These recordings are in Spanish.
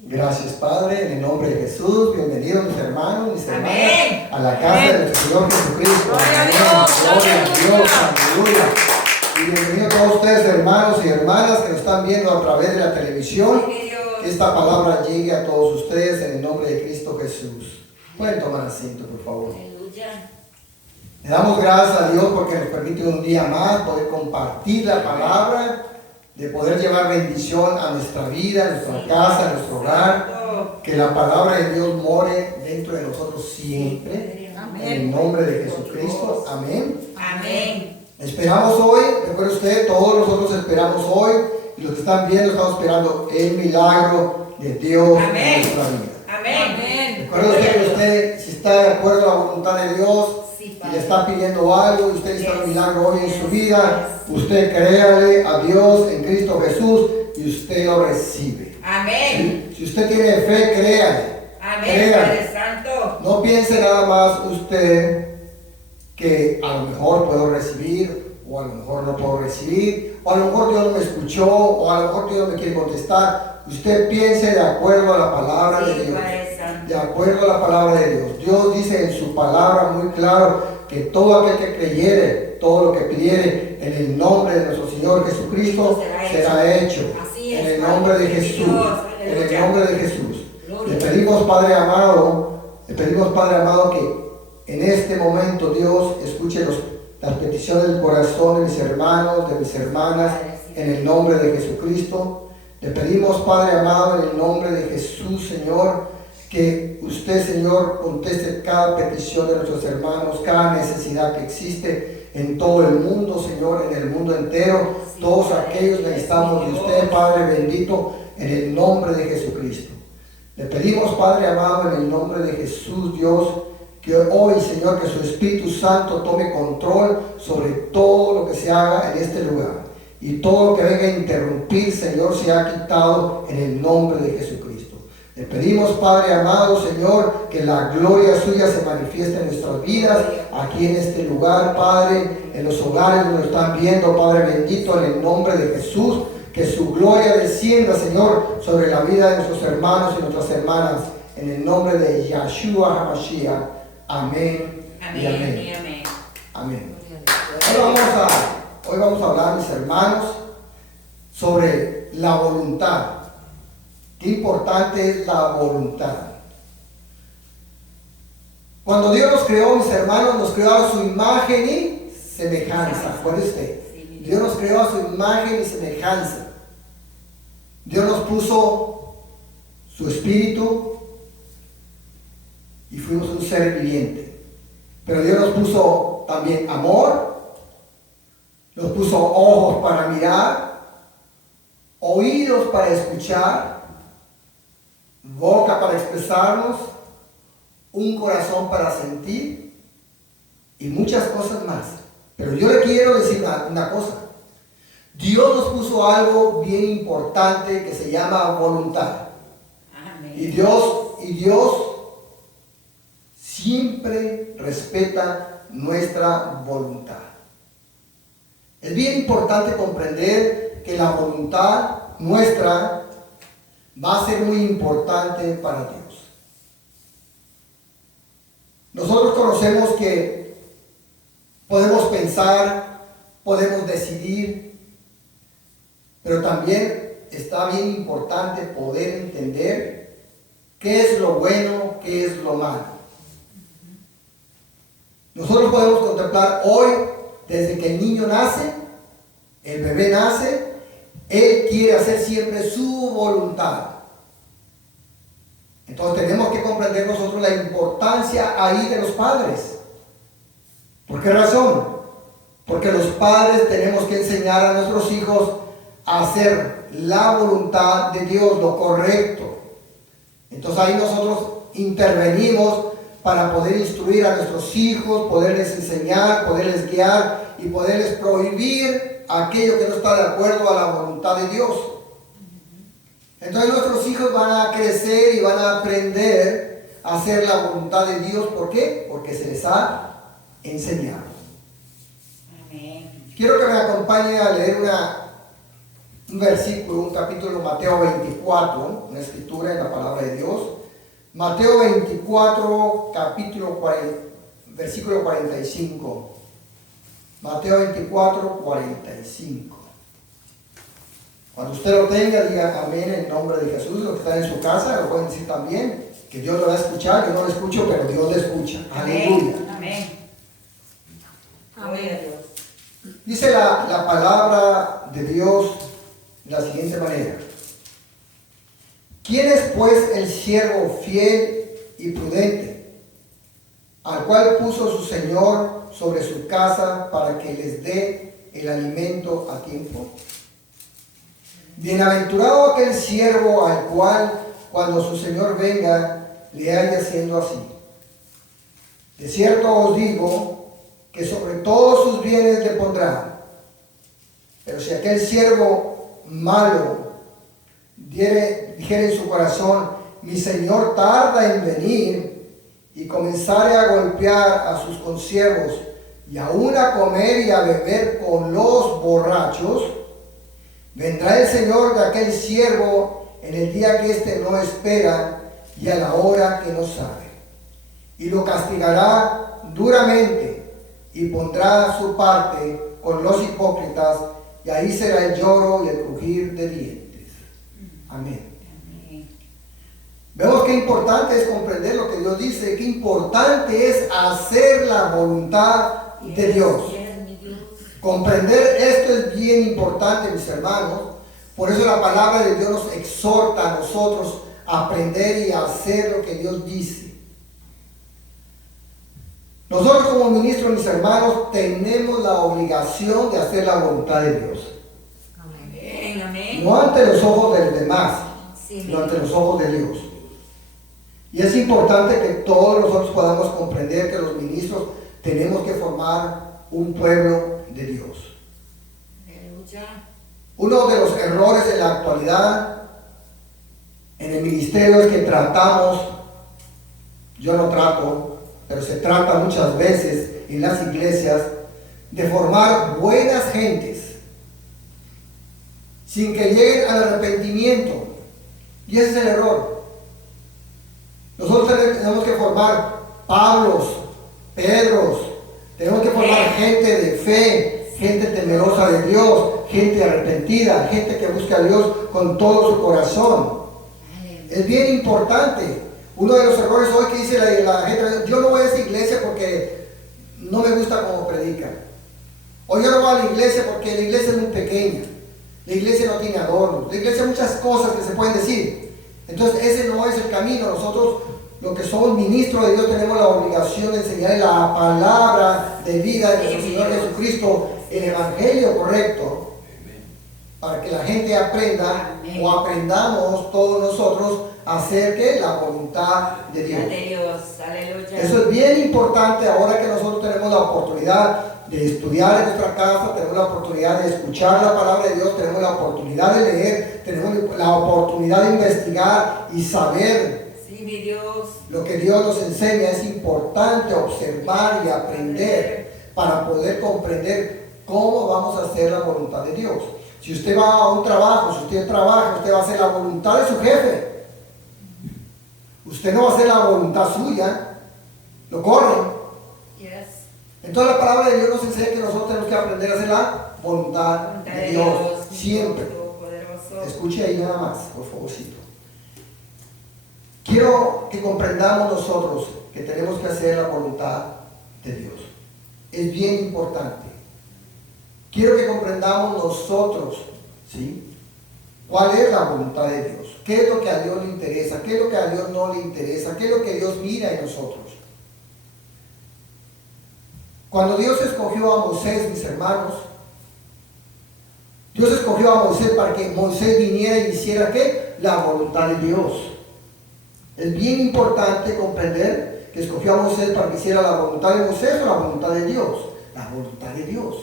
Gracias, Padre, en el nombre de Jesús. Bienvenidos mis hermanos, mis hermanas, Amén. a la casa de nuestro Señor Jesucristo. Gloria a Amén. Dios, Gloria a Dios, aleluya. Y bienvenidos a todos ustedes, hermanos y hermanas que nos están viendo a través de la televisión. Que esta palabra llegue a todos ustedes en el nombre de Cristo Jesús. Pueden tomar asiento, por favor. Aleluya. Le damos gracias a Dios porque nos permite un día más poder compartir la palabra, de poder llevar bendición a nuestra vida, a nuestra casa, a nuestro hogar. Que la palabra de Dios more dentro de nosotros siempre. Amén. En el nombre de Jesucristo. Amén. Amén. Esperamos hoy, recuerde usted, todos nosotros esperamos hoy, y los que están viendo estamos esperando el milagro de Dios Amén. en nuestra vida. Amén. Recuerde usted que usted, si está de acuerdo a la voluntad de Dios, y le está pidiendo algo, y usted necesita un milagro hoy en su vida, usted créale a Dios en Cristo Jesús y usted lo recibe. Amén. Si usted tiene fe, créale. Amén. Créale. Padre Santo. No piense nada más usted que a lo mejor puedo recibir, o a lo mejor no puedo recibir, o a lo mejor Dios no me escuchó, o a lo mejor Dios no me quiere contestar. Usted piense de acuerdo a la palabra de Dios. Padre Santo. De acuerdo a la palabra de Dios. Dios dice en su palabra muy claro que todo aquel que creyere, todo lo que pidiere en el nombre de nuestro Señor Jesucristo será hecho. Así es, En el nombre de Padre Jesús. Dios, En el aleluya. nombre de Jesús. Gloria. Le pedimos, Padre amado, que en este momento Dios escuche las peticiones del corazón de mis hermanos, de mis hermanas, en el nombre de Jesucristo. Le pedimos, Padre amado, en el nombre de Jesús, Señor, que usted, Señor, conteste cada petición de nuestros hermanos, cada necesidad que existe en todo el mundo, Señor, en el mundo entero. Todos aquellos necesitamos de usted, Padre bendito, en el nombre de Jesucristo. Le pedimos, Padre amado, en el nombre de Jesús, Dios, que hoy, Señor, que su Espíritu Santo tome control sobre todo lo que se haga en este lugar. Y todo lo que venga a interrumpir, Señor, se ha quitado en el nombre de Jesucristo. Le pedimos, Padre amado, Señor, que la gloria suya se manifieste en nuestras vidas, aquí en este lugar, Padre, en los hogares donde nos están viendo, Padre bendito, en el nombre de Jesús. Que su gloria descienda, Señor, sobre la vida de nuestros hermanos y nuestras hermanas, en el nombre de Yahshua HaMashiach. Amén. Amén. Y amén. Y amén. Amén. Hoy vamos a hablar, mis hermanos, sobre la voluntad. Qué importante es la voluntad. Cuando Dios nos creó, mis hermanos, nos creó a su imagen y semejanza. ¿Cuál es usted? Dios nos creó a su imagen y semejanza. Dios nos puso su espíritu y fuimos un ser viviente. Pero Dios nos puso también amor, nos puso ojos para mirar, oídos para escuchar, boca para expresarnos, un corazón para sentir y muchas cosas más. Pero yo le quiero decir una cosa. Dios nos puso algo bien importante que se llama voluntad. Amén. Y Dios siempre respeta nuestra voluntad. Es bien importante comprender que la voluntad nuestra va a ser muy importante para Dios. Nosotros conocemos que podemos pensar, podemos decidir, pero también está bien importante poder entender qué es lo bueno, qué es lo malo. Nosotros podemos contemplar hoy, desde que el niño nace, el bebé nace, él quiere hacer siempre su voluntad. Entonces tenemos que comprender nosotros la importancia ahí de los padres. ¿Por qué razón? Porque los padres tenemos que enseñar a nuestros hijos a hacer la voluntad de Dios, lo correcto. Entonces ahí nosotros intervenimos para poder instruir a nuestros hijos, poderles enseñar, poderles guiar y poderles prohibir aquello que no está de acuerdo a la voluntad de Dios. Entonces nuestros hijos van a crecer y van a aprender a hacer la voluntad de Dios. ¿Por qué? Porque se les ha enseñado. Amén. Quiero que me acompañen a leer un versículo, un capítulo, Mateo 24, una escritura en la palabra de Dios. Mateo 24, capítulo 40, versículo 45. Mateo 24, 45. Cuando usted lo tenga, diga amén en el nombre de Jesús. Los que están en su casa lo pueden decir también, que Dios lo va a escuchar. Yo no lo escucho, pero Dios lo escucha. Aleluya. Amén. Gloria a Dios. Dice la palabra de Dios de la siguiente manera. ¿Quién es pues el siervo fiel y prudente, al cual puso su Señor sobre su casa para que les dé el alimento a tiempo? Bienaventurado aquel siervo al cual, cuando su Señor venga, le haya siendo así. De cierto os digo que sobre todos sus bienes le pondrá. Pero si aquel siervo malo dijere en su corazón, mi Señor tarda en venir, y comenzare a golpear a sus consiervos, y aún a comer y a beber con los borrachos, vendrá el Señor de aquel siervo en el día que éste no espera y a la hora que no sabe, y lo castigará duramente y pondrá su parte con los hipócritas, y ahí será el lloro y el crujir de dientes. Amén. Vemos qué importante es comprender lo que Dios dice, qué importante es hacer la voluntad de Dios. Comprender esto es bien importante, mis hermanos. Por eso la palabra de Dios nos exhorta a nosotros a aprender y a hacer lo que Dios dice. Nosotros como ministros, mis hermanos, tenemos la obligación de hacer la voluntad de Dios. Amén, amén. No ante los ojos de los demás, Sí, sino ante los ojos de Dios. Y es importante que todos nosotros podamos comprender que los ministros tenemos que formar un pueblo de Dios. Aleluya. Uno de los errores en la actualidad en el ministerio es que tratamos, yo no trato, pero se trata muchas veces en las iglesias de formar buenas gentes sin que lleguen al arrepentimiento. Y ese es el error. Nosotros tenemos que formar Pablos, Pedros, tenemos que formar gente de fe, gente temerosa de Dios, gente arrepentida, gente que busca a Dios con todo su corazón. Es bien importante. Uno de los errores hoy que dice la gente, yo no voy a esa iglesia porque no me gusta cómo predican. O yo no voy a la iglesia porque la iglesia es muy pequeña. La iglesia no tiene adornos. La iglesia hay muchas cosas que se pueden decir. Entonces ese no es el camino. Nosotros, los que somos ministros de Dios, tenemos la obligación de enseñar la palabra de vida de nuestro Señor Jesucristo, el evangelio correcto, para que la gente aprenda o aprendamos todos nosotros a hacer que la voluntad de Dios. Aleluya. Eso es bien importante ahora que nosotros tenemos la oportunidad de estudiar en nuestra casa, tenemos la oportunidad de escuchar la palabra de Dios, tenemos la oportunidad de leer, tenemos la oportunidad de investigar y saber. Sí, mi Dios. Lo que Dios nos enseña es importante observar y aprender para poder comprender cómo vamos a hacer la voluntad de Dios. Si usted va a un trabajo, si usted trabaja, usted va a hacer la voluntad de su jefe. Usted no va a hacer la voluntad suya, lo corren. Entonces la palabra de Dios nos enseña que nosotros tenemos que aprender a hacer la voluntad de Dios siempre. Escuche ahí nada más, por favorcito. Quiero que comprendamos nosotros que tenemos que hacer la voluntad de Dios. Es bien importante. Quiero que comprendamos nosotros, ¿sí?, cuál es la voluntad de Dios. ¿Qué es lo que a Dios le interesa? ¿Qué es lo que a Dios no le interesa? ¿Qué es lo que Dios mira en nosotros? Cuando Dios escogió a Moisés, mis hermanos, Dios escogió a Moisés para que Moisés viniera y hiciera ¿qué? La voluntad de Dios. Es bien importante comprender que escogió a Moisés para que hiciera la voluntad de Moisés o la voluntad de Dios. La voluntad de Dios.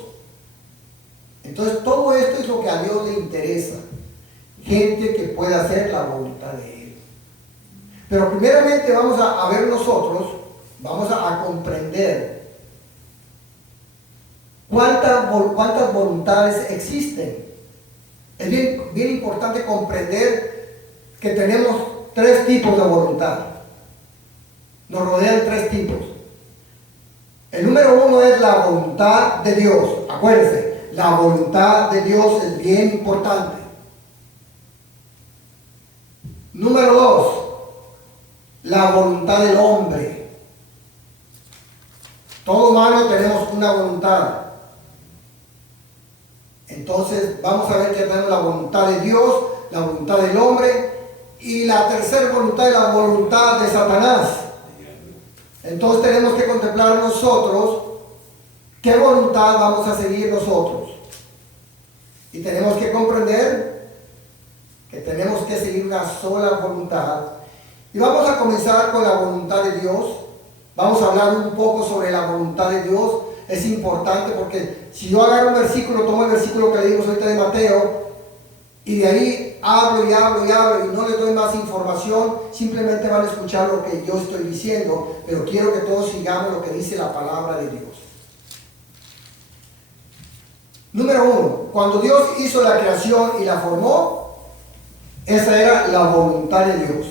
Entonces todo esto es lo que a Dios le interesa. Gente que pueda hacer la voluntad de Él. Pero primeramente vamos a ver nosotros, vamos a comprender ¿cuántas voluntades existen? Es bien importante comprender que tenemos tres tipos de voluntad. Nos rodean tres tipos. El número uno es la voluntad de Dios. Acuérdense, la voluntad de Dios es bien importante. Número dos, la voluntad del hombre. Todo humano tenemos una voluntad. Entonces vamos a ver que tenemos la voluntad de Dios, la voluntad del hombre y la tercera voluntad es la voluntad de Satanás. Entonces tenemos que contemplar nosotros qué voluntad vamos a seguir nosotros. Y tenemos que comprender que tenemos que seguir una sola voluntad. Y vamos a comenzar con la voluntad de Dios. Vamos a hablar un poco sobre la voluntad de Dios. Es importante porque si yo agarro un versículo, tomo el versículo que leímos ahorita de Mateo, y de ahí hablo y hablo y hablo y no les doy más información, simplemente van a escuchar lo que yo estoy diciendo, pero quiero que todos sigamos lo que dice la palabra de Dios. Número uno, cuando Dios hizo la creación y la formó, esa era la voluntad de Dios.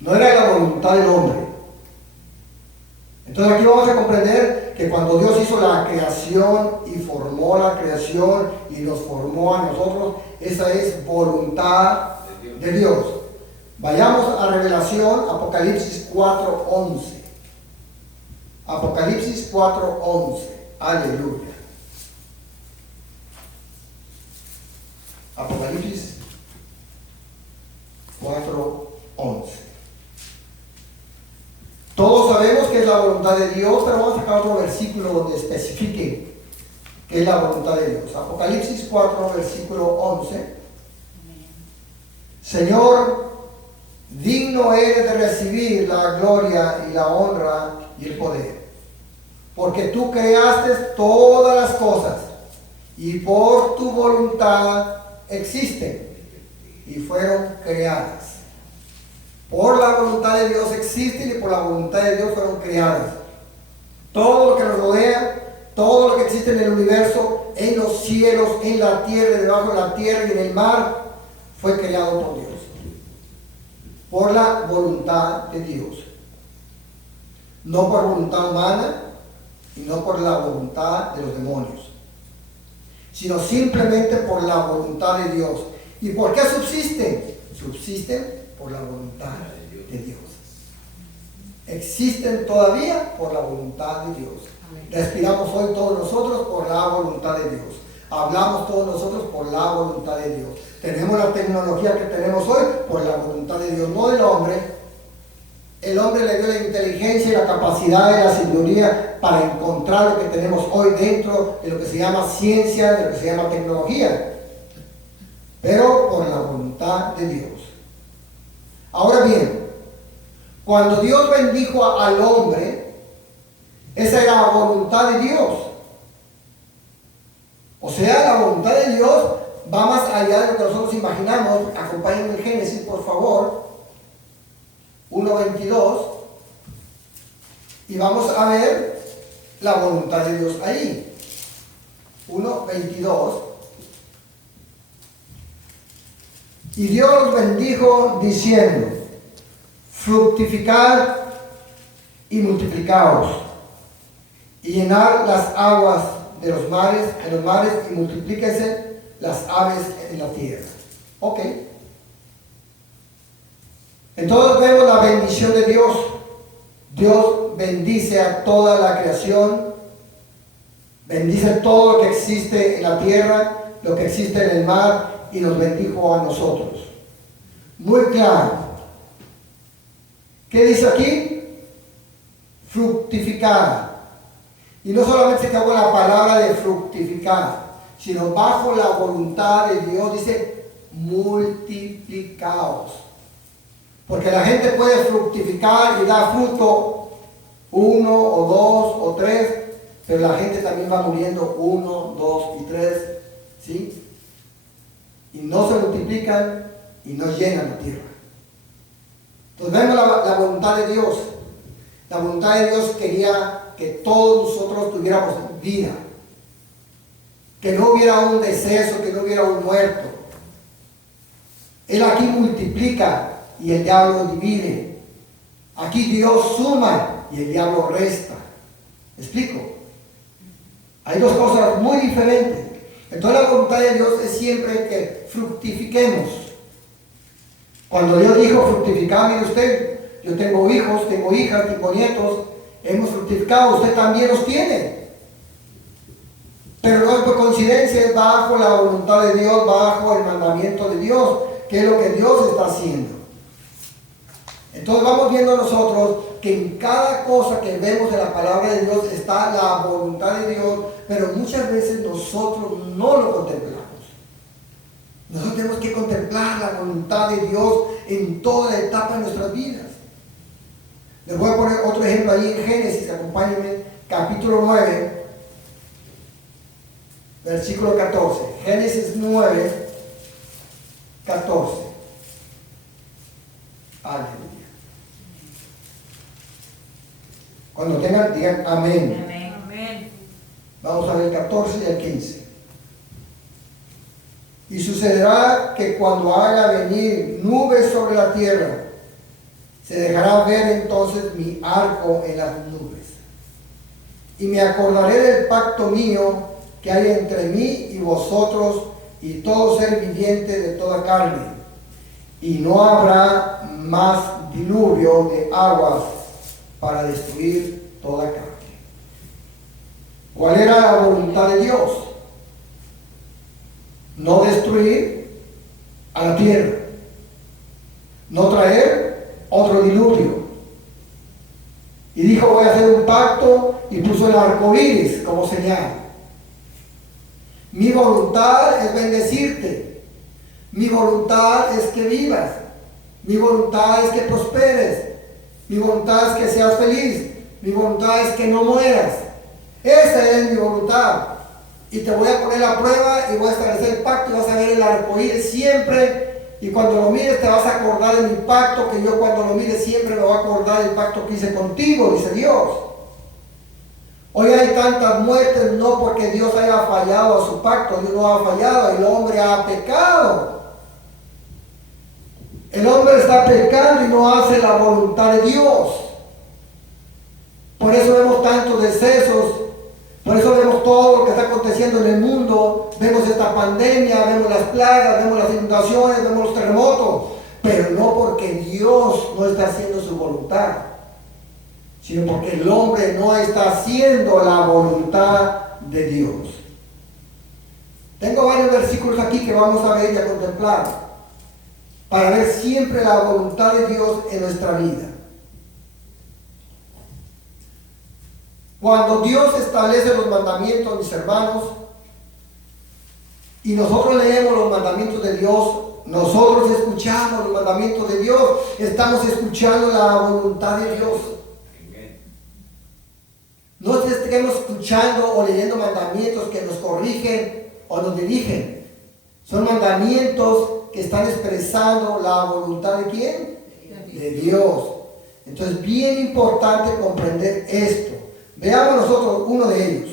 No era la voluntad del hombre. Entonces aquí vamos a comprender que cuando Dios hizo la creación y formó la creación y nos formó a nosotros, esa es voluntad de Dios. Vayamos a Revelación, Apocalipsis 4:11. Apocalipsis 4:11. Aleluya. Apocalipsis 4:11. Todos sabemos que es la voluntad de Dios, pero vamos a sacar otro versículo donde especifique qué es la voluntad de Dios. Apocalipsis 4, versículo 11. Señor, digno eres de recibir la gloria y la honra y el poder, porque tú creaste todas las cosas y por tu voluntad existen y fueron creadas. Por la voluntad de Dios existen y por la voluntad de Dios fueron creadas. Todo lo que nos rodea, todo lo que existe en el universo, en los cielos, en la tierra, debajo de la tierra y en el mar, fue creado por Dios. Por la voluntad de Dios. No por voluntad humana y no por la voluntad de los demonios, sino simplemente por la voluntad de Dios. ¿Y por qué subsisten? Subsisten por la voluntad de Dios. Existen todavía por la voluntad de Dios. Respiramos hoy todos nosotros por la voluntad de Dios. Hablamos todos nosotros por la voluntad de Dios. Tenemos la tecnología que tenemos hoy por la voluntad de Dios, no del hombre. El hombre le dio la inteligencia y la capacidad y la sabiduría para encontrar lo que tenemos hoy dentro de lo que se llama ciencia, de lo que se llama tecnología. Pero por la voluntad de Dios. Ahora bien, cuando Dios bendijo al hombre, esa era la voluntad de Dios. O sea, la voluntad de Dios va más allá de lo que nosotros imaginamos. Acompáñenme en Génesis, por favor. 1:22. Y vamos a ver la voluntad de Dios ahí. 1:22. Y Dios los bendijo diciendo: fructificad y multiplicaos, y llenad las aguas de los mares, y multiplíquense las aves en la tierra. Ok. Entonces vemos la bendición de Dios. Dios bendice a toda la creación, bendice todo lo que existe en la tierra, lo que existe en el mar, y nos bendijo a nosotros. Muy claro. ¿Qué dice aquí? Fructificar. Y no solamente se acabó la palabra de fructificar, sino bajo la voluntad de Dios dice multiplicaos. Porque la gente puede fructificar y dar fruto 1 o 2 o 3, pero la gente también va muriendo 1, 2 y 3, ¿sí? Y no se multiplican y no llenan la tierra. Entonces vemos la voluntad de Dios. La voluntad de Dios quería que todos nosotros tuviéramos vida, que no hubiera un deceso, que no hubiera un muerto. Él aquí multiplica y el diablo divide. Aquí Dios suma y el diablo resta. ¿Me explico? Hay dos cosas muy diferentes. Entonces la voluntad de Dios es siempre que fructifiquemos. Cuando Dios dijo fructificar, mire usted, yo tengo hijos, tengo hijas, tengo nietos, hemos fructificado, usted también los tiene. Pero no es por coincidencia, es bajo la voluntad de Dios, bajo el mandamiento de Dios, que es lo que Dios está haciendo. Entonces vamos viendo nosotros que en cada cosa que vemos de la palabra de Dios está la voluntad de Dios, pero muchas veces nosotros no lo contemplamos. Nosotros tenemos que contemplar la voluntad de Dios en toda la etapa de nuestras vidas. Les voy a poner otro ejemplo ahí en Génesis, acompáñenme, capítulo 9, versículo 14. Génesis 9, 14. Aleluya. Cuando tengan, digan amén. Amén. Amén. Vamos a ver el 14 y el 15. Y sucederá que cuando haga venir nubes sobre la tierra, se dejará ver entonces mi arco en las nubes. Y me acordaré del pacto mío que hay entre mí y vosotros y todo ser viviente de toda carne. Y no habrá más diluvio de aguas para destruir toda carne. ¿Cuál era la voluntad de Dios? No destruir a la tierra, no traer otro diluvio. Y dijo, voy a hacer un pacto, y puso el arco iris como señal. Mi voluntad es bendecirte, mi voluntad es que vivas, mi voluntad es que prosperes, mi voluntad es que seas feliz, mi voluntad es que no mueras. Esa es mi voluntad. Y te voy a poner la prueba y voy a establecer el pacto y vas a ver el arcoíris siempre. Y cuando lo mires te vas a acordar de mi pacto, que yo cuando lo mires siempre me voy a acordar del pacto que hice contigo, dice Dios. Hoy hay tantas muertes no porque Dios haya fallado a su pacto, Dios no ha fallado, el hombre ha pecado. El hombre está pecando y no hace la voluntad de Dios. Por eso vemos tantos decesos. Por eso vemos todo lo que está aconteciendo en el mundo, vemos esta pandemia, vemos las plagas, vemos las inundaciones, vemos los terremotos, pero no porque Dios no está haciendo su voluntad, sino porque el hombre no está haciendo la voluntad de Dios. Tengo varios versículos aquí que vamos a ver y a contemplar, para ver siempre la voluntad de Dios en nuestra vida. Cuando Dios establece los mandamientos, mis hermanos, y nosotros leemos los mandamientos de Dios, nosotros escuchamos los mandamientos de Dios, estamos escuchando la voluntad de Dios. No estemos escuchando o leyendo mandamientos que nos corrigen o nos dirigen. Son mandamientos que están expresando la voluntad de ¿quién? De Dios. Entonces, bien importante comprender esto. Veamos nosotros uno de ellos.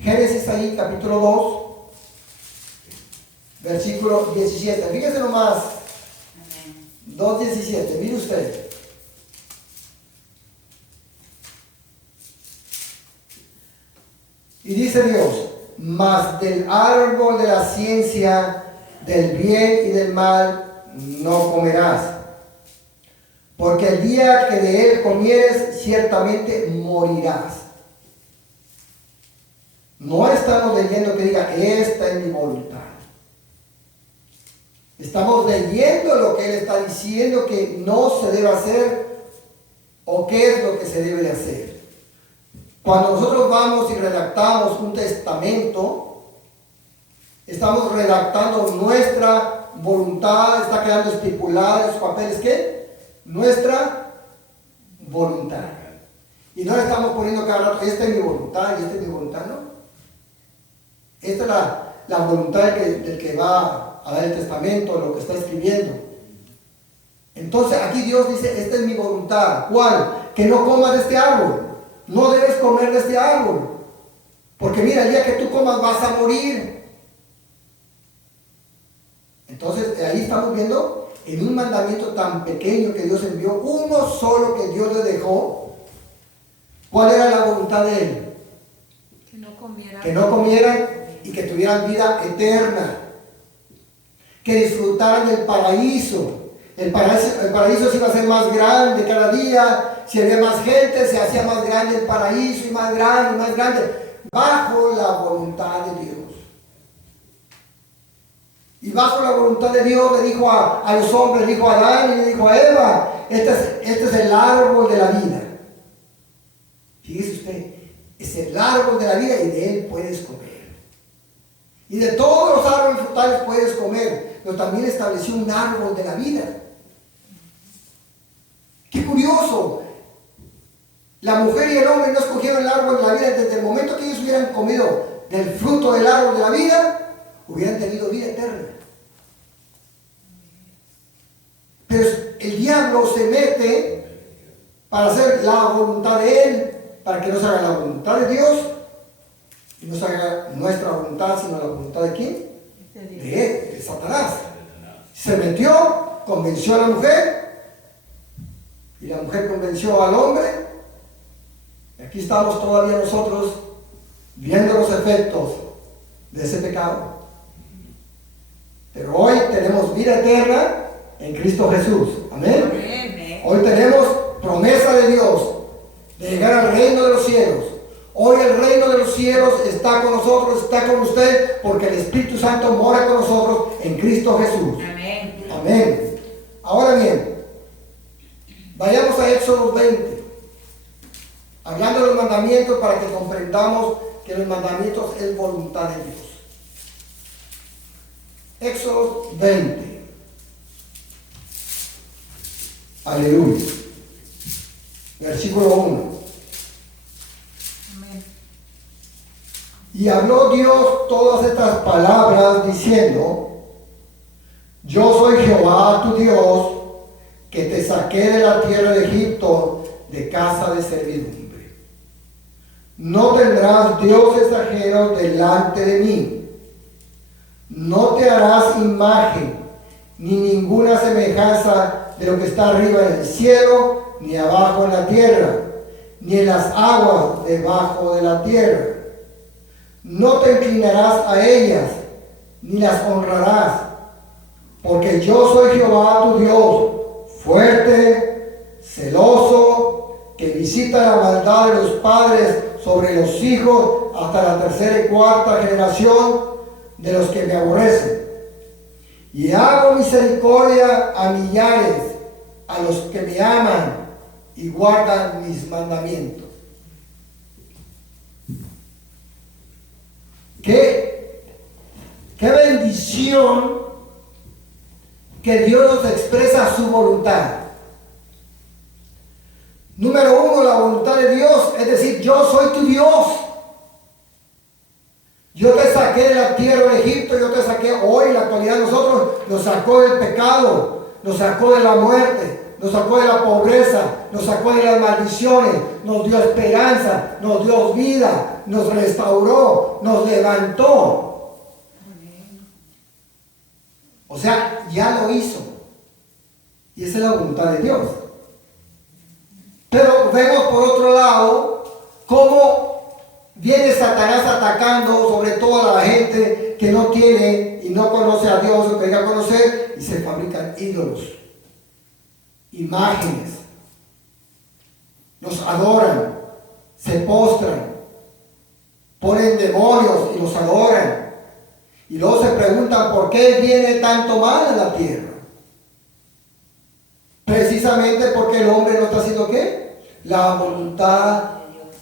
Génesis ahí, capítulo 2, versículo 17. Fíjese nomás. 2:17. Mire usted. Y dice Dios, mas del árbol de la ciencia del bien y del mal no comerás, porque el día que de él comieres, ciertamente morirás. No estamos leyendo que diga, esta es mi voluntad. Estamos leyendo lo que él está diciendo que no se debe hacer o qué es lo que se debe de hacer. Cuando nosotros vamos y redactamos un testamento, estamos redactando nuestra voluntad, está quedando estipulada en sus papeles, ¿qué? Nuestra voluntad. Y no le estamos poniendo cada rato, esta es mi voluntad y esta es mi voluntad, ¿no? Esta es la voluntad del que va a dar el testamento, lo que está escribiendo. Entonces aquí Dios dice, esta es mi voluntad. ¿Cuál? Que no comas de este árbol. No debes comer de este árbol. Porque mira, el día que tú comas vas a morir. Entonces ahí estamos viendo en un mandamiento tan pequeño que Dios envió, uno solo que Dios le dejó. ¿Cuál era la voluntad de Él? Que no comieran y que tuvieran vida eterna. Que disfrutaran del paraíso. El paraíso se iba a hacer más grande cada día. Si había más gente, se hacía más grande el paraíso y más grande y más grande. Bajo la voluntad de Dios. Y bajo la voluntad de Dios le dijo a los hombres, le dijo a Adán y le dijo a Eva, este es el árbol de la vida. Fíjese usted, es el árbol de la vida y de él puedes comer. Y de todos los árboles frutales puedes comer, pero también estableció un árbol de la vida. ¡Qué curioso! La mujer y el hombre no escogieron el árbol de la vida. Desde el momento que ellos hubieran comido del fruto del árbol de la vida, hubieran tenido vida eterna. Pero el diablo se mete para hacer la voluntad de él, para que no se haga la voluntad de Dios y no se haga nuestra voluntad, sino la voluntad de ¿quién? De él, de Satanás. Se metió, convenció a la mujer y la mujer convenció al hombre. Y aquí estamos todavía nosotros viendo los efectos de ese pecado. Pero hoy tenemos vida eterna en Cristo Jesús. Amén. Amén. Hoy tenemos promesa de Dios de llegar al reino de los cielos. Hoy el reino de los cielos está con nosotros, está con usted, porque el Espíritu Santo mora con nosotros en Cristo Jesús. Amén. Amén. Ahora bien, vayamos a Éxodo 20. Hablando de los mandamientos para que comprendamos que los mandamientos es voluntad de Dios. Éxodo 20. Aleluya. Versículo 1. Amén. Y habló Dios todas estas palabras diciendo: Yo soy Jehová tu Dios, que te saqué de la tierra de Egipto, de casa de servidumbre. No tendrás dioses ajenos delante de mí. No te harás imagen, ni ninguna semejanza de lo que está arriba en el cielo, ni abajo en la tierra, ni en las aguas debajo de la tierra. No te inclinarás a ellas, ni las honrarás, porque yo soy Jehová tu Dios, fuerte, celoso, que visita la maldad de los padres sobre los hijos hasta la tercera y cuarta generación de los que me aborrecen. Y hago misericordia a millares, a los que me aman y guardan mis mandamientos. Qué bendición que Dios nos expresa su voluntad. Número uno, la voluntad de Dios, es decir, yo soy tu Dios. Yo te saqué de la tierra de Egipto, yo te saqué hoy, en la actualidad nosotros, nos sacó del pecado, nos sacó de la muerte, nos sacó de la pobreza, nos sacó de las maldiciones, nos dio esperanza, nos dio vida, nos restauró, nos levantó. O sea, ya lo hizo. Y esa es la voluntad de Dios. Pero vemos por otro lado cómo viene Satanás atacando sobre toda la gente que no tiene y no conoce a Dios o que llega a conocer, y se fabrican ídolos, imágenes, los adoran, se postran, ponen demonios y los adoran, y luego se preguntan por qué viene tanto mal a la tierra. Precisamente porque el hombre no está haciendo ¿qué? La voluntad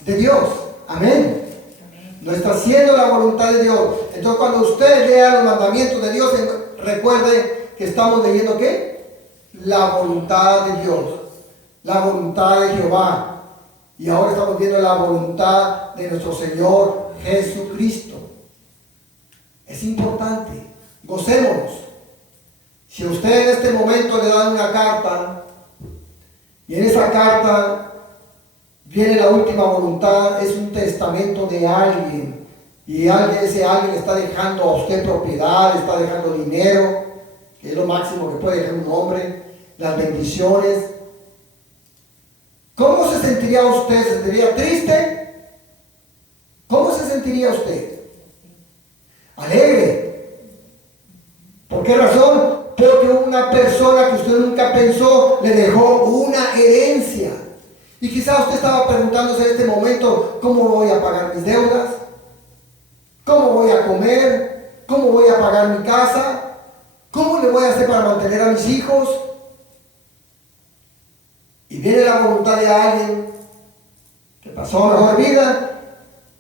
de Dios. Amén. No está haciendo la voluntad de Dios. Entonces cuando usted lea los mandamientos de Dios, recuerde que estamos leyendo ¿qué? La voluntad de Dios. La voluntad de Jehová. Y ahora estamos viendo la voluntad de nuestro Señor Jesucristo. Es importante. Gocémonos. Si a usted en este momento le dan una carta y en esa carta viene la última voluntad, es un testamento de alguien y ese alguien le está dejando a usted propiedad, le está dejando dinero, que es lo máximo que puede dejar un hombre, las bendiciones, ¿cómo se sentiría usted? ¿Se sentiría triste? ¿Cómo se sentiría usted? Alegre. ¿Por qué razón? Porque una persona que usted nunca pensó le dejó una herencia. Y quizás usted estaba preguntándose en este momento, ¿cómo voy a pagar mis deudas? ¿Cómo voy a comer? ¿Cómo voy a pagar mi casa? ¿Cómo le voy a hacer para mantener a mis hijos? Y viene la voluntad de alguien que pasó mejor vida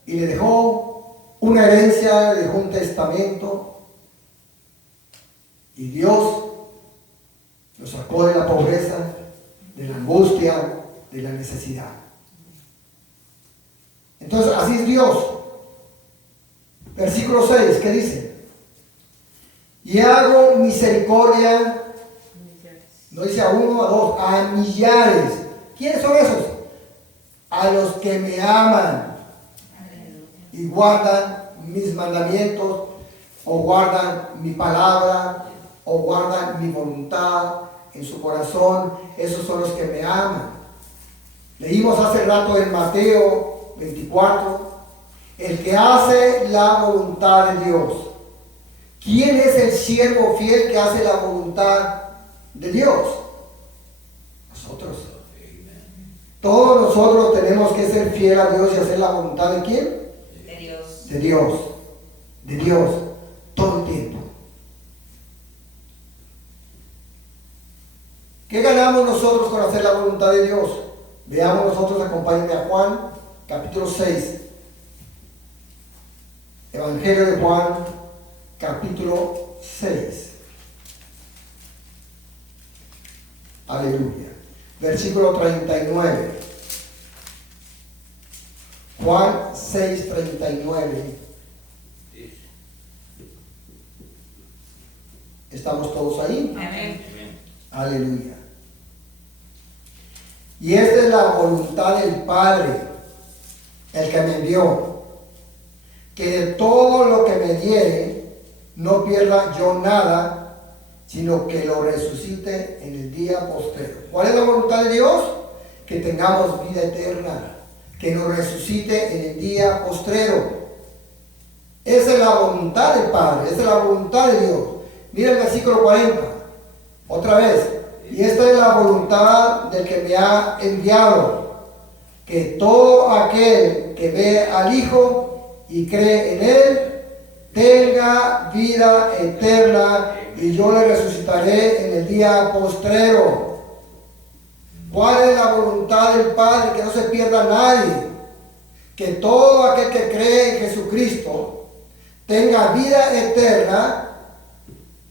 y le dejó una herencia, le dejó un testamento. Y Dios lo sacó de la pobreza, de la angustia, de la necesidad. Entonces, así es Dios. Versículo 6, ¿qué dice? Y hago misericordia, no dice a uno, a dos, a millares. ¿Quiénes son esos? A los que me aman y guardan mis mandamientos, o guardan mi palabra, o guardan mi voluntad en su corazón. Esos son los que me aman. Leímos hace rato en Mateo 24, el que hace la voluntad de Dios. ¿Quién es el siervo fiel que hace la voluntad de Dios? Nosotros. Todos nosotros tenemos que ser fiel a Dios y hacer la voluntad de ¿quién? De Dios. De Dios. De Dios. Todo el tiempo. ¿Qué ganamos nosotros con hacer la voluntad de Dios? Veamos nosotros, acompáñenme a Juan, capítulo 6. Evangelio de Juan, capítulo 6. Aleluya. Versículo 39. Juan 6, 39. ¿Estamos todos ahí? Amén. Aleluya. Y esta es la voluntad del Padre, el que me envió, que de todo lo que me diere, no pierda yo nada, sino que lo resucite en el día postrero. ¿Cuál es la voluntad de Dios? Que tengamos vida eterna, que nos resucite en el día postrero. Esa es la voluntad del Padre, esa es la voluntad de Dios. Mira el versículo 40, otra vez. Y esta es la voluntad del que me ha enviado, que todo aquel que ve al Hijo y cree en Él, tenga vida eterna, y yo le resucitaré en el día postrero. ¿Cuál es la voluntad del Padre? Que no se pierda nadie, que todo aquel que cree en Jesucristo tenga vida eterna,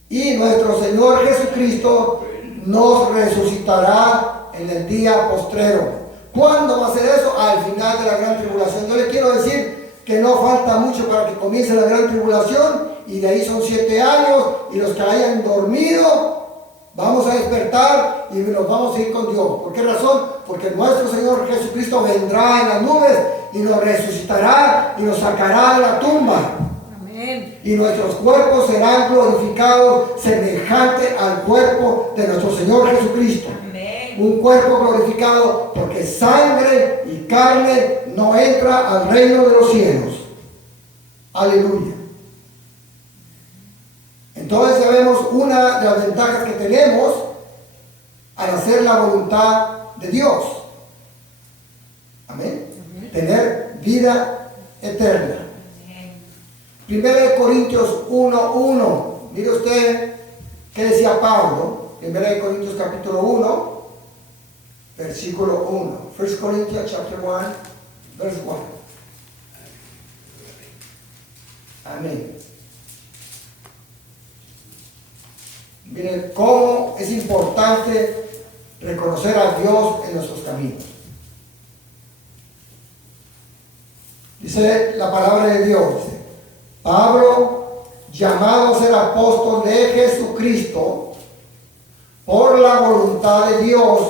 y nuestro Señor Jesucristo nos resucitará en el día postrero. ¿Cuándo va a ser eso? Al final de la gran tribulación. Yo le quiero decir que no falta mucho para que comience la gran tribulación, y de ahí son 7 años, y los que hayan dormido vamos a despertar y nos vamos a ir con Dios. ¿Por qué razón? Porque nuestro Señor Jesucristo vendrá en las nubes y nos resucitará y nos sacará de la tumba. Y nuestros cuerpos serán glorificados semejante al cuerpo de nuestro Señor Jesucristo. Amén. Un cuerpo glorificado, porque sangre y carne no entra al reino de los cielos. Aleluya. Entonces ya vemos una de las ventajas que tenemos al hacer la voluntad de Dios. Amén. Tener vida eterna. 1 Corintios 1:1. Mire usted qué decía Pablo. 1 Corintios capítulo 1, versículo 1. 1 Corinthians chapter 1, verse 1. Amén. Miren cómo es importante reconocer a Dios en nuestros caminos. Dice la palabra de Dios. Dice, Pablo, llamado a ser apóstol de Jesucristo por la voluntad de Dios.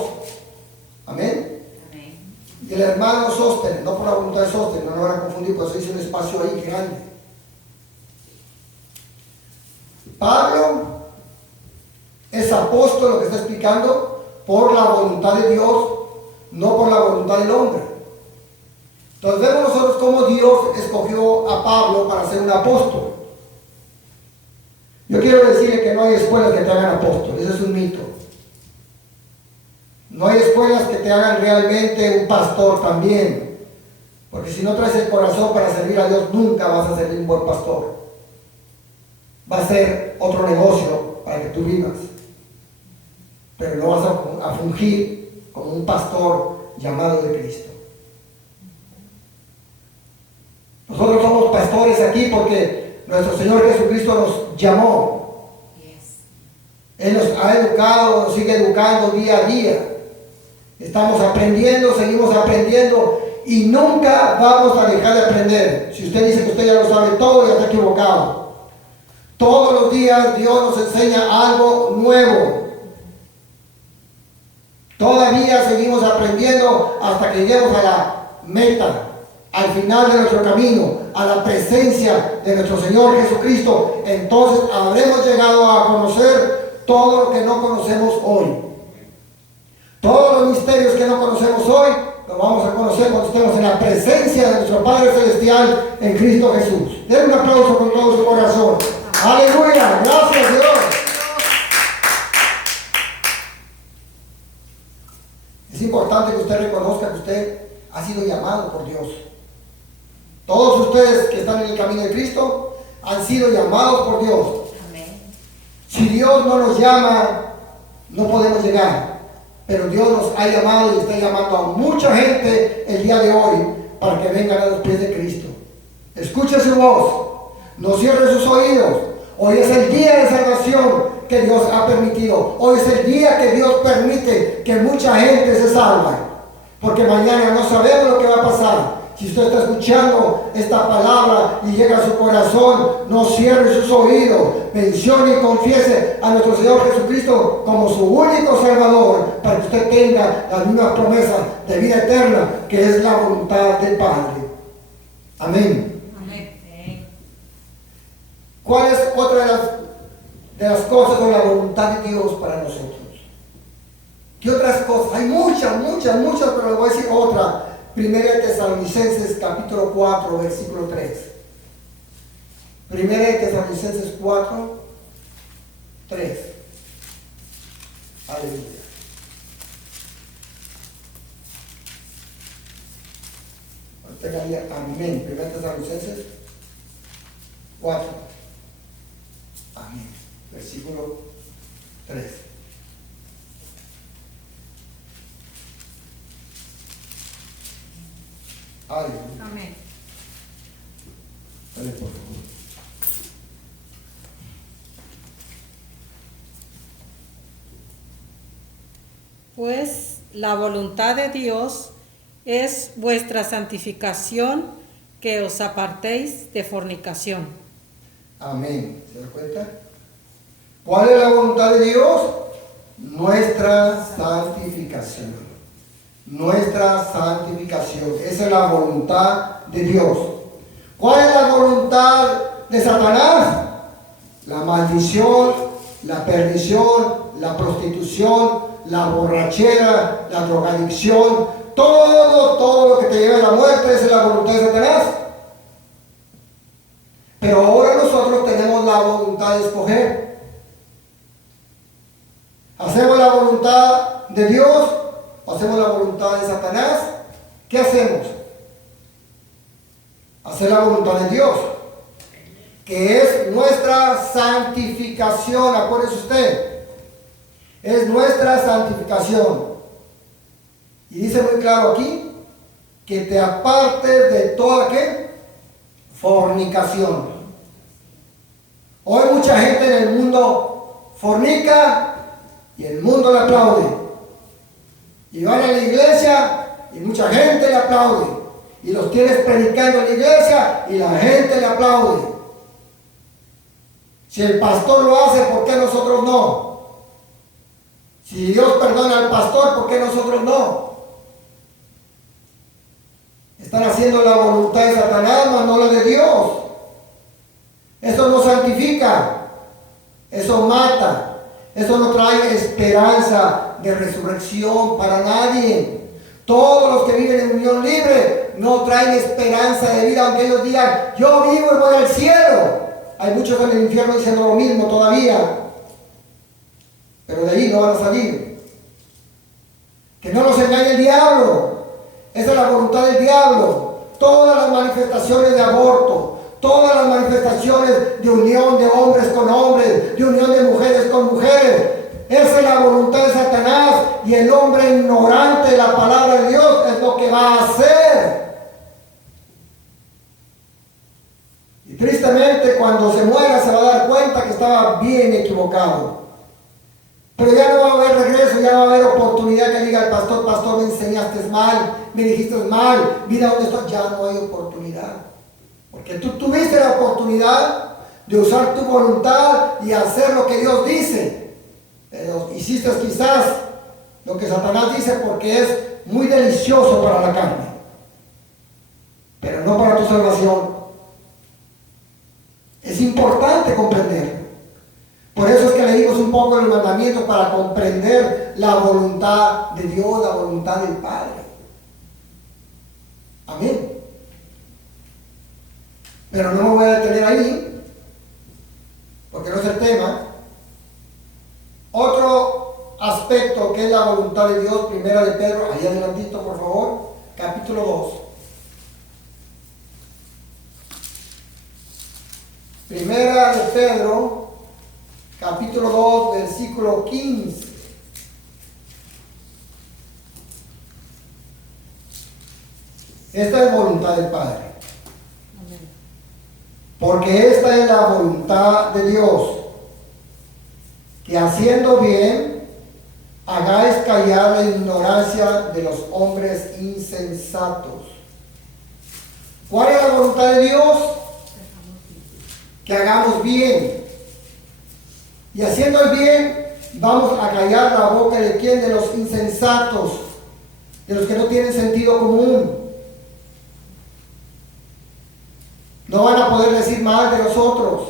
Amén. Amén. Y el hermano Sóstenes, no por la voluntad de Sóstenes, no lo van a confundir, por eso hice un espacio ahí grande. Pablo es apóstol, lo que está explicando, por la voluntad de Dios, no por la voluntad del hombre. Entonces vemos nosotros cómo Dios escogió a Pablo para ser un apóstol. Yo quiero decirle que no hay escuelas que te hagan apóstol, eso es un mito. No hay escuelas que te hagan realmente un pastor también, porque si no traes el corazón para servir a Dios, nunca vas a ser un buen pastor. Va a ser otro negocio para que tú vivas, pero no vas a fungir como un pastor llamado de Cristo. Nosotros somos pastores aquí porque nuestro Señor Jesucristo nos llamó. Él nos ha educado, nos sigue educando día a día. Estamos aprendiendo, seguimos aprendiendo y nunca vamos a dejar de aprender. Si usted dice que usted ya lo sabe todo, ya está equivocado. Todos los días Dios nos enseña algo nuevo. Todavía seguimos aprendiendo hasta que lleguemos a la meta, al final de nuestro camino, a la presencia de nuestro Señor Jesucristo. Entonces habremos llegado a conocer todo lo que no conocemos hoy. Todos los misterios que no conocemos hoy, los vamos a conocer cuando estemos en la presencia de nuestro Padre Celestial en Cristo Jesús. Den un aplauso con todo su corazón. Aleluya, gracias Dios. Es importante que usted reconozca que usted ha sido llamado por Dios. Todos ustedes que están en el camino de Cristo han sido llamados por Dios. Amén. Si Dios no nos llama, no podemos llegar. Pero Dios nos ha llamado y está llamando a mucha gente el día de hoy para que vengan a los pies de Cristo. Escuche su voz, no cierre sus oídos. Hoy es el día de salvación que Dios ha permitido. Hoy es el día que Dios permite que mucha gente se salve. Porque mañana no sabemos lo que va a pasar. Si usted está escuchando esta palabra y llega a su corazón, no cierre sus oídos. Mencione y confiese a nuestro Señor Jesucristo como su único Salvador, para que usted tenga las mismas promesas de vida eterna, que es la voluntad del Padre. Amén. Amén. ¿Cuál es otra de las cosas de la voluntad de Dios para nosotros? ¿Qué otras cosas? Hay muchas, pero le voy a decir otra. Primera de Tesalonicenses capítulo 4, versículo 3. Primera de Tesalonicenses 4, 3. Aleluya. Ahorita diga amén. Primera de Tesalonicenses 4. Amén. Versículo 3. Aleluya. Amén. Dale, por favor. Pues la voluntad de Dios es vuestra santificación, que os apartéis de fornicación. Amén. ¿Se da cuenta? ¿Cuál es la voluntad de Dios? Nuestra santificación. Nuestra santificación. Esa es la voluntad de Dios. ¿Cuál es la voluntad de Satanás? La maldición, la perdición, la prostitución, la borrachera, la drogadicción, todo lo que te lleve a la muerte. Esa es la voluntad de Satanás. Pero ahora nosotros tenemos la voluntad de escoger. ¿Hacemos la voluntad de Dios o hacemos la voluntad de Satanás? ¿Qué hacemos? Hacer la voluntad de Dios, que es nuestra santificación. Acuérdese usted, es nuestra santificación. Y dice muy claro aquí que te apartes de toda ¿qué? Fornicación. Hoy mucha gente en el mundo fornica y el mundo le aplaude. Y van a la iglesia y mucha gente le aplaude. Y los tienes predicando en la iglesia y la gente le aplaude. Si el pastor lo hace, ¿por qué nosotros no? Si Dios perdona al pastor, ¿por qué nosotros no? Están haciendo la voluntad de Satanás, mas no la de Dios. Eso no santifica. Eso mata. Eso no trae esperanza de resurrección para nadie. Todos los que viven en unión libre no traen esperanza de vida, aunque ellos digan, yo vivo y voy al cielo. Hay muchos en el infierno diciendo lo mismo todavía. Pero de ahí no van a salir. Que no nos engañe el diablo. Esa es la voluntad del diablo. Todas las manifestaciones de aborto, todas las manifestaciones de unión de hombres con hombres, de unión de mujeres con mujeres, esa es la voluntad de Satanás, y el hombre ignorante de la palabra de Dios es lo que va a hacer. Y tristemente cuando se muera se va a dar cuenta que estaba bien equivocado. Pero ya no va a haber regreso, ya no va a haber oportunidad que diga el pastor, pastor, me enseñaste mal, me dijiste mal, mira dónde estoy. Ya no hay oportunidad. Porque tú tuviste la oportunidad de usar tu voluntad y hacer lo que Dios dice. Pero hiciste quizás lo que Satanás dice porque es muy delicioso para la carne, pero no para tu salvación. Es importante comprenderlo. Por eso es que leímos un poco el mandamiento, para comprender la voluntad de Dios, la voluntad del Padre. Amén. Pero no me voy a detener ahí, porque no es el tema. Otro aspecto que es la voluntad de Dios, primera de Pedro, ahí adelantito por favor, capítulo 2. Primera de Pedro, capítulo 2, versículo 15. Esta es voluntad del Padre. Porque esta es la voluntad de Dios, que haciendo bien, hagáis callar la ignorancia de los hombres insensatos. ¿Cuál es la voluntad de Dios? Que hagamos bien. Y haciendo el bien, vamos a callar la boca de quién? De los insensatos, de los que no tienen sentido común. No van a poder decir mal de nosotros.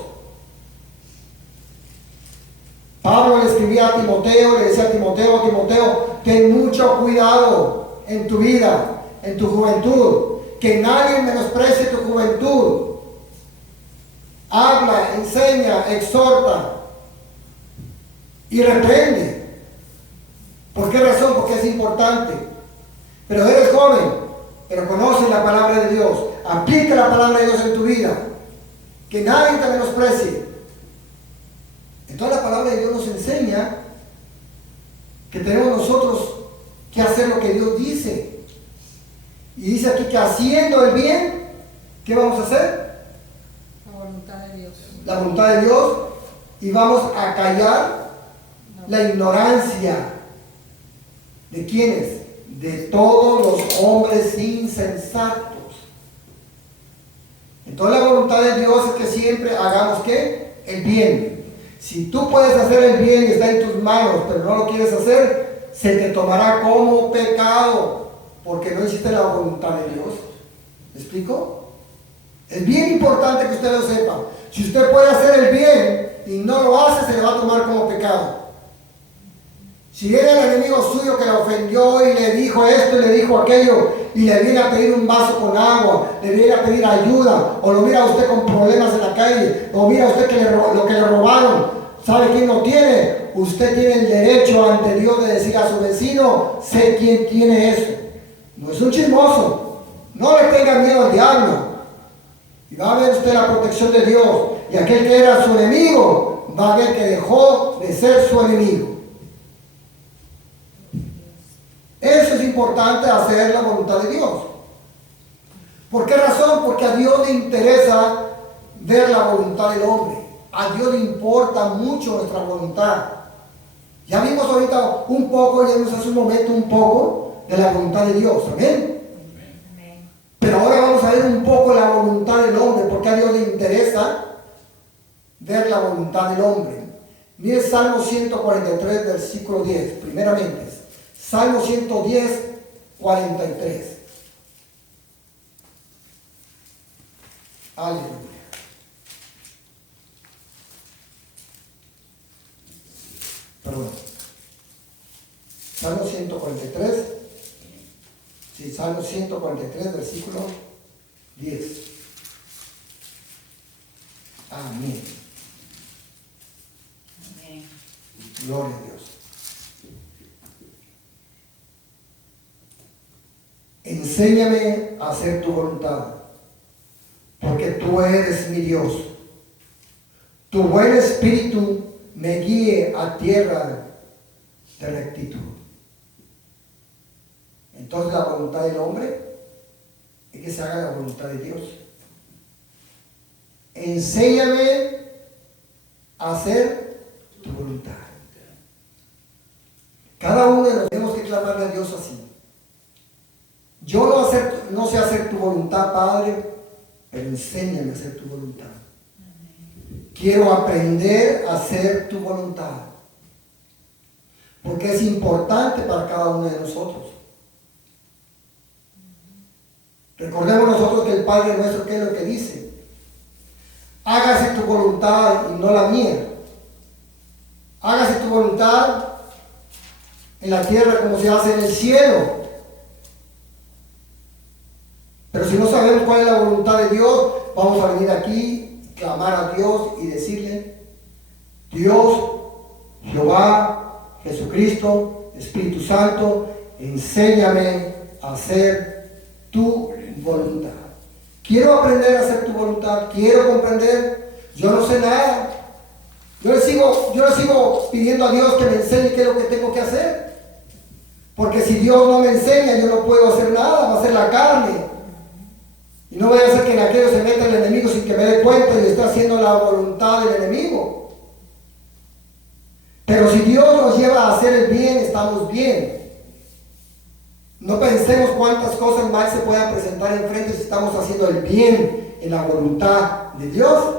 Pablo le escribía a Timoteo, le decía a Timoteo, Timoteo, ten mucho cuidado en tu vida, en tu juventud, que nadie menosprecie tu juventud. Habla, enseña, exhorta y reprende. ¿Por qué razón? Porque es importante. Pero eres joven, pero conoces la palabra de Dios. Aplica la palabra de Dios en tu vida. Que nadie te menosprecie. Entonces la palabra de Dios nos enseña que tenemos nosotros que hacer lo que Dios dice. Y dice aquí que haciendo el bien, ¿qué vamos a hacer? La voluntad de Dios. La voluntad de Dios. Y vamos a callar la ignorancia. ¿De quiénes? De todos los hombres insensatos. Entonces la voluntad de Dios es que siempre hagamos ¿qué? El bien. Si tú puedes hacer el bien y está en tus manos, pero no lo quieres hacer, se te tomará como pecado, porque no hiciste la voluntad de Dios. ¿Me explico? Es bien importante que usted lo sepa. Si usted puede hacer el bien y no lo hace, se le va a tomar como pecado. Si viene el enemigo suyo que le ofendió y le dijo esto y le dijo aquello, y le viene a pedir un vaso con agua, le viene a pedir ayuda, o lo mira a usted con problemas en la calle, o mira a usted que lo que le robaron, ¿sabe quién lo tiene? Usted tiene el derecho ante Dios de decir a su vecino, sé quién tiene eso. No es un chismoso. No le tenga miedo al diablo. Y va a ver usted la protección de Dios. Y aquel que era su enemigo, va a ver que dejó de ser su enemigo. Eso es importante, hacer la voluntad de Dios. ¿Por qué razón? Porque a Dios le interesa ver la voluntad del hombre. A Dios le importa mucho nuestra voluntad. Ya vimos ahorita un poco, ya vimos hace un momento un poco de la voluntad de Dios. ¿Amén? Amén. Pero ahora vamos a ver un poco la voluntad del hombre, porque a Dios le interesa ver la voluntad del hombre. Mire Salmo 143, versículo 10, primeramente. Salmo 110, 43. Aleluya. Perdón. Salmo 143. Sí, Salmo 143, versículo 10. Amén. Amén. Gloria a Dios. Enséñame a hacer tu voluntad, porque tú eres mi Dios. Tu buen espíritu me guíe a tierra de rectitud. Entonces la voluntad del hombre es que se haga la voluntad de Dios. Enséñame a hacer tu voluntad. Cada uno de nosotros tenemos que clamarle a Dios así. Yo no sé hacer tu voluntad, Padre, pero enséñame a hacer tu voluntad. Quiero aprender a hacer tu voluntad, porque es importante para cada uno de nosotros. Recordemos nosotros que el Padre nuestro, ¿qué es lo que dice? Hágase tu voluntad y no la mía. Hágase tu voluntad en la tierra como se hace en el cielo. Pero si no sabemos cuál es la voluntad de Dios, vamos a venir aquí, clamar a Dios y decirle: Dios, Jehová, Jesucristo, Espíritu Santo, enséñame a hacer tu voluntad. Quiero aprender a hacer tu voluntad, quiero comprender. Yo no sé nada. Yo le sigo pidiendo a Dios que me enseñe qué es lo que tengo que hacer. Porque si Dios no me enseña, yo no puedo hacer nada, va a ser la carne. Y no vaya a ser que en aquello se meta el enemigo sin que me dé cuenta y esté haciendo la voluntad del enemigo. Pero si Dios nos lleva a hacer el bien, estamos bien. No pensemos cuántas cosas mal se puedan presentar enfrente si estamos haciendo el bien en la voluntad de Dios.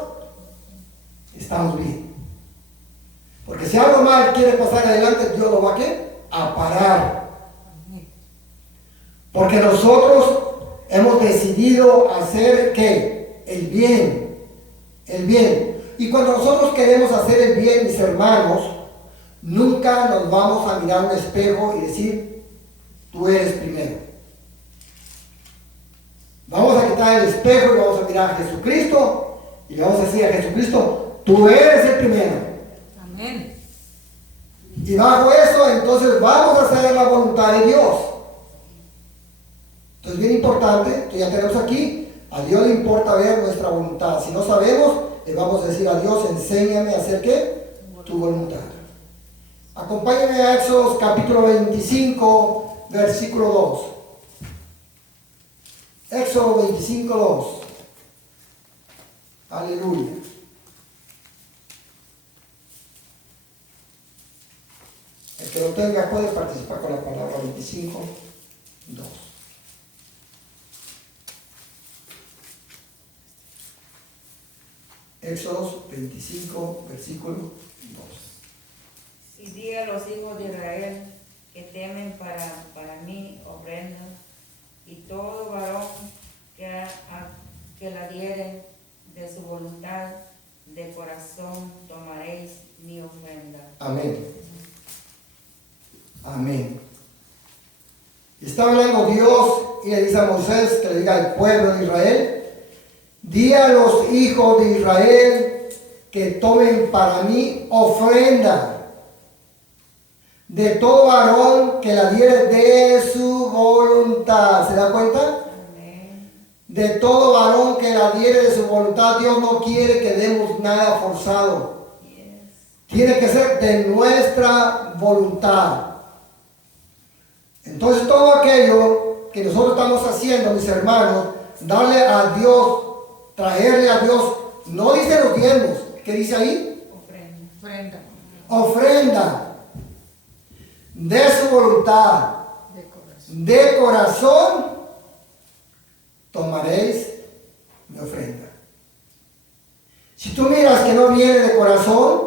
Estamos bien. Porque si algo mal quiere pasar adelante, Dios lo va ¿a qué? A parar. Porque nosotros hemos decidido hacer ¿qué? El bien. El bien. Y cuando nosotros queremos hacer el bien, mis hermanos, nunca nos vamos a mirar un espejo y decir: tú eres primero. Vamos a quitar el espejo y vamos a mirar a Jesucristo y le vamos a decir a Jesucristo: tú eres el primero. Amén. Y bajo eso, entonces vamos a hacer la voluntad de Dios. Entonces, bien importante, que ya tenemos aquí, a Dios le importa ver nuestra voluntad. Si no sabemos, le vamos a decir a Dios: enséñame a hacer ¿qué? Tu voluntad. Acompáñenme a Éxodo capítulo 25, versículo 2. Éxodo 25, 2. Aleluya. El que lo tenga puede participar con la palabra 25, 2. Éxodo 25, versículo 2. Y di a los hijos de Israel que temen para mí ofrenda, y todo varón que la diere de su voluntad de corazón tomaréis mi ofrenda. Amén. Amén. Está hablando Dios y le dice a Moisés que le diga al pueblo de Israel: di a los hijos de Israel que tomen para mí ofrenda de todo varón que la diere de su voluntad. ¿Se da cuenta? Amén. De todo varón que la diere de su voluntad. Dios no quiere que demos nada forzado. Yes. Tiene que ser de nuestra voluntad. Entonces todo aquello que nosotros estamos haciendo, mis hermanos, darle a Dios, traerle a Dios, no dice los diezmos. ¿Qué dice ahí? Ofrenda. Ofrenda Ofrenda de su voluntad, de corazón. de corazón, tomaréis mi ofrenda. Si tú miras que no viene de corazón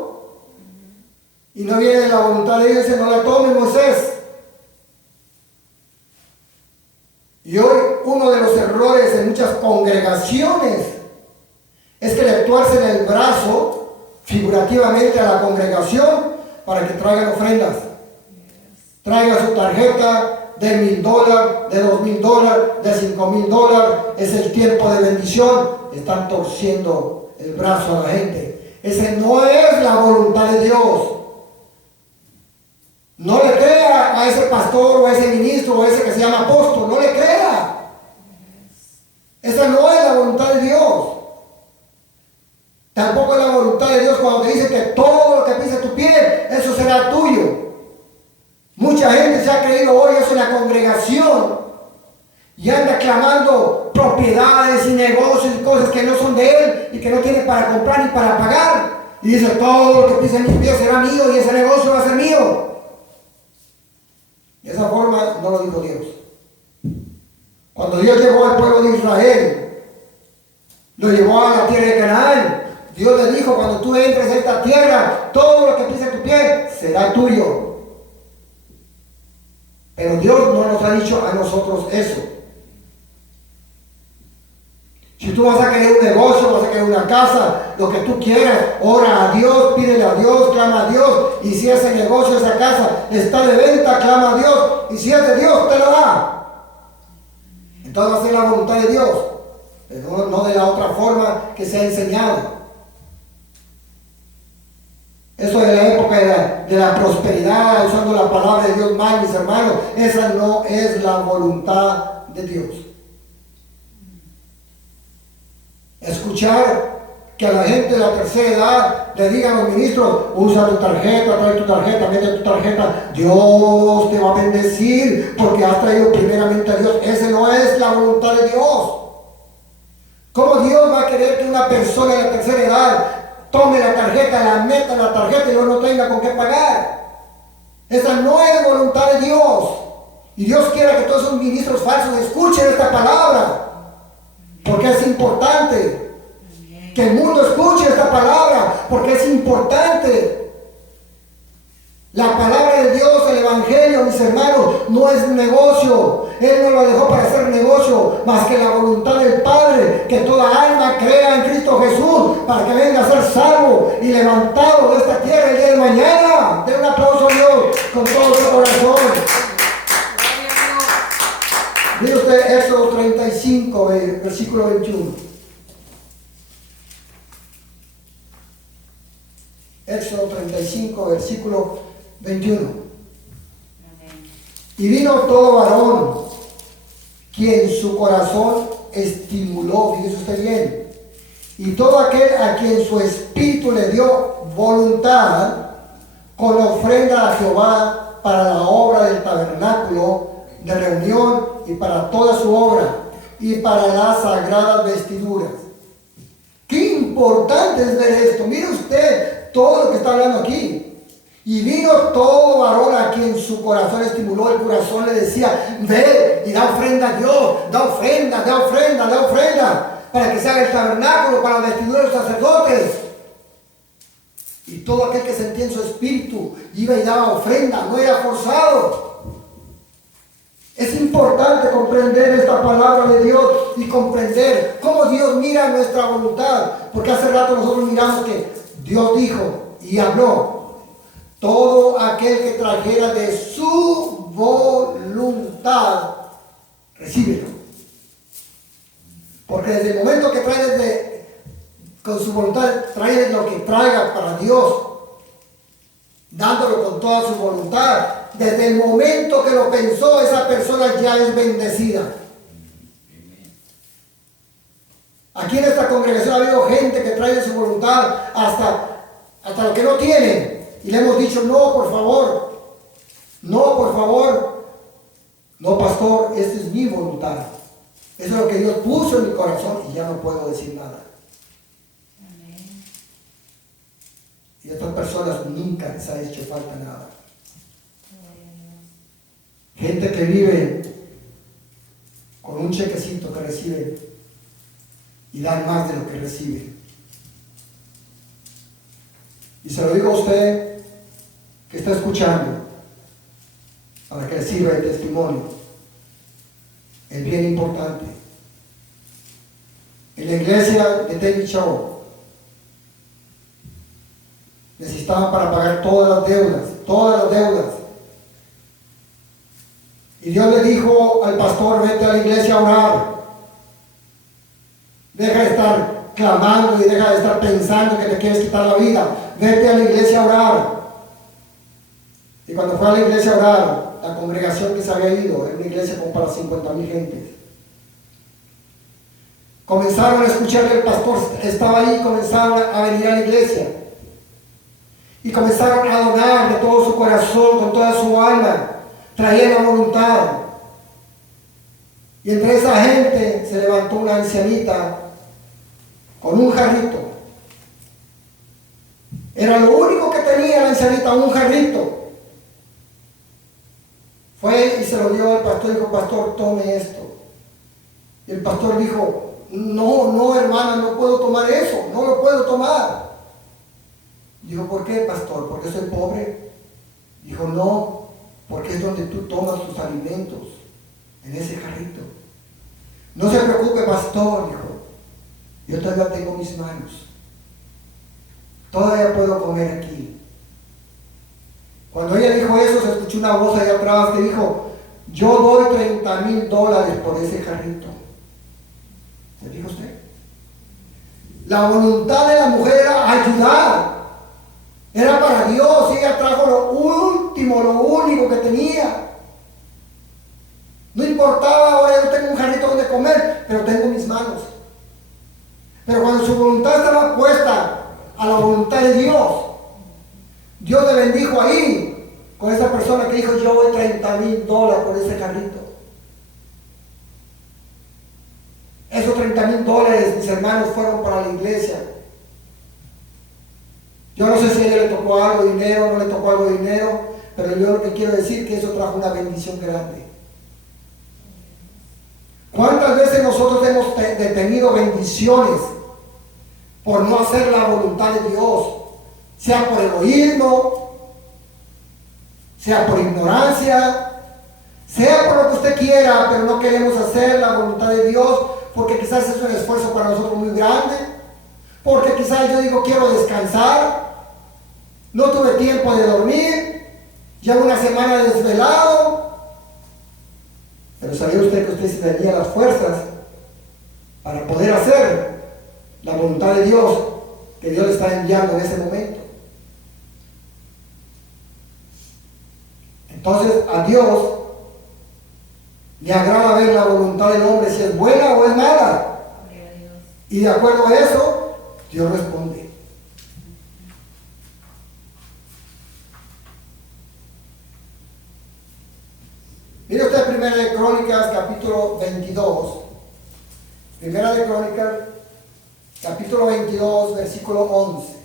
y no viene de la voluntad de Dios, no la tomes, Moisés. Y hoy uno de los errores en muchas congregaciones es que le tuercen el brazo figurativamente a la congregación para que traigan ofrendas. Traiga su tarjeta de $1,000, de $2,000, de $5,000. Es el tiempo de bendición. Están torciendo el brazo a la gente. Esa no es la voluntad de Dios. No le crea a ese pastor o a ese ministro o a ese que se llama apóstol. No le crea. Esa no es la voluntad de Dios. Tampoco es la voluntad de Dios cuando te dice que todo lo que pisa tu pie, eso será tuyo. Mucha gente se ha creído hoy eso en la congregación y anda clamando propiedades y negocios y cosas que no son de él y que no tiene para comprar ni para pagar. Y dice, todo lo que pisa en mis pies será mío y ese negocio va a ser mío. De esa forma no lo dijo Dios. Cuando Dios llevó al pueblo de Israel, lo llevó a la tierra de Canaán, Dios le dijo, cuando tú entres a esta tierra, todo lo que pise tu pie será tuyo. Pero Dios no nos ha dicho a nosotros eso. Si tú vas a querer un negocio, vas a querer una casa, lo que tú quieras, ora a Dios, pídele a Dios, clama a Dios. Y si ese negocio, esa casa está de venta, clama a Dios. Y si es de Dios, te lo da. Entonces va a ser la voluntad de Dios, pero no de la otra forma que se ha enseñado. Eso de la época de la prosperidad, usando la palabra de Dios mal, mis hermanos, esa no es la voluntad de Dios. Escuchar que a la gente de la tercera edad le digan a los ministros, usa tu tarjeta, trae tu tarjeta, mete tu tarjeta, Dios te va a bendecir porque has traído primeramente a Dios. Esa no es la voluntad de Dios. ¿Cómo Dios va a querer que una persona de la tercera edad tome la tarjeta, la meta en la tarjeta y luego no tenga con qué pagar? Esa no es voluntad de Dios. Y Dios quiere que todos esos ministros falsos escuchen esta palabra, porque es importante que el mundo escuche esta palabra, porque es importante. La palabra de Dios, el evangelio, mis hermanos, no es negocio. Él no lo dejó para hacer negocio, más que la voluntad del Padre, que toda alma crea en Cristo Jesús, para que venga a ser salvo y levantado de esta tierra el día de mañana. Den un aplauso a Dios con todo su corazón. Mire usted Éxodo 35, versículo 21. Éxodo 35, versículo 21. Y vino todo varón, quien su corazón estimuló, fíjese usted bien, y todo aquel a quien su espíritu le dio voluntad, con ofrenda a Jehová para la obra del tabernáculo de reunión y para toda su obra y para las sagradas vestiduras. Qué importante es ver esto. Mire usted todo lo que está hablando aquí. Y vino todo varón a quien su corazón estimuló. El corazón le decía, ve y da ofrenda a Dios, da ofrenda, da ofrenda, da ofrenda, para que se haga el tabernáculo, para la vestidura de los sacerdotes. Y todo aquel que sentía en su espíritu iba y daba ofrenda, no era forzado. Es importante comprender esta palabra de Dios y comprender cómo Dios mira nuestra voluntad. Porque hace rato nosotros miramos que Dios dijo y habló, todo aquel que trajera de su voluntad, recíbelo. Porque desde el momento que traes con su voluntad, traes lo que traiga para Dios, dándolo con toda su voluntad. Desde el momento que lo pensó, esa persona ya es bendecida. Aquí en esta congregación ha habido gente que trae de su voluntad hasta lo que no tienen. Y le hemos dicho, no, por favor. No, por favor. No, pastor, esta es mi voluntad. Eso es lo que Dios puso en mi corazón y ya no puedo decir nada. Y a estas personas nunca les ha hecho falta nada. Gente que vive con un chequecito que recibe y dan más de lo que recibe. Y se lo digo a usted que está escuchando, para que le sirva el testimonio. Es bien importante. En la iglesia de David Shaw necesitaban para pagar todas las deudas. Y Dios le dijo al pastor, vete a la iglesia a orar. Deja de estar clamando y deja de estar pensando que te quieres quitar la vida. Vete a la iglesia a orar. Y cuando fue a la iglesia a orar, la congregación que se había ido, era una iglesia como para 50,000 gentes. Comenzaron a escuchar que el pastor estaba ahí, comenzaron a venir a la iglesia. Y comenzaron a donar de todo su corazón, con toda su alma. Traían la voluntad. Y entre esa gente se levantó una ancianita con un jarrito. Era lo único que tenía la ancianita, un jarrito. Fue y se lo dio al pastor y dijo, pastor, tome esto. Y el pastor dijo, no, hermana, no puedo tomar eso, no lo puedo tomar. Dijo, ¿por qué, pastor? ¿Porque soy pobre? Dijo, no, porque es donde tú tomas tus alimentos, en ese jarrito. No se preocupe, pastor, dijo, yo todavía tengo mis manos, todavía puedo comer aquí. Cuando ella dijo eso, se escuchó una voz allá atrás que dijo, yo doy $30,000 por ese jarrito. ¿Se dijo usted? La voluntad de la mujer era ayudar. Era para Dios. Ella trajo lo último, lo único que tenía. No importaba, ahora yo tengo un jarrito donde comer, pero tengo mis manos. Pero cuando su voluntad estaba puesta a la voluntad de Dios, Dios le bendijo ahí con esa persona que dijo, yo doy $30,000 por ese jarrito. Esos $30,000, mis hermanos, fueron para la iglesia. Yo no sé si a ella le tocó algo de dinero, no le tocó algo de dinero, pero yo lo que quiero decir es que eso trajo una bendición grande. ¿Cuántas veces nosotros hemos detenido bendiciones por no hacer la voluntad de Dios? Sea por egoísmo, sea por ignorancia, sea por lo que usted quiera, pero no queremos hacer la voluntad de Dios porque quizás es un esfuerzo para nosotros muy grande, porque quizás yo digo quiero descansar, no tuve tiempo de dormir, llevo una semana desvelado, pero ¿sabía usted que usted se tenía las fuerzas para poder hacer la voluntad de Dios que Dios le está enviando en ese momento? Entonces a Dios le agrada ver la voluntad del hombre si es buena o es mala. Y de acuerdo a eso, Dios responde. Mire usted Primera de Crónicas, capítulo 22. Primera de Crónicas, capítulo 22, versículo 11.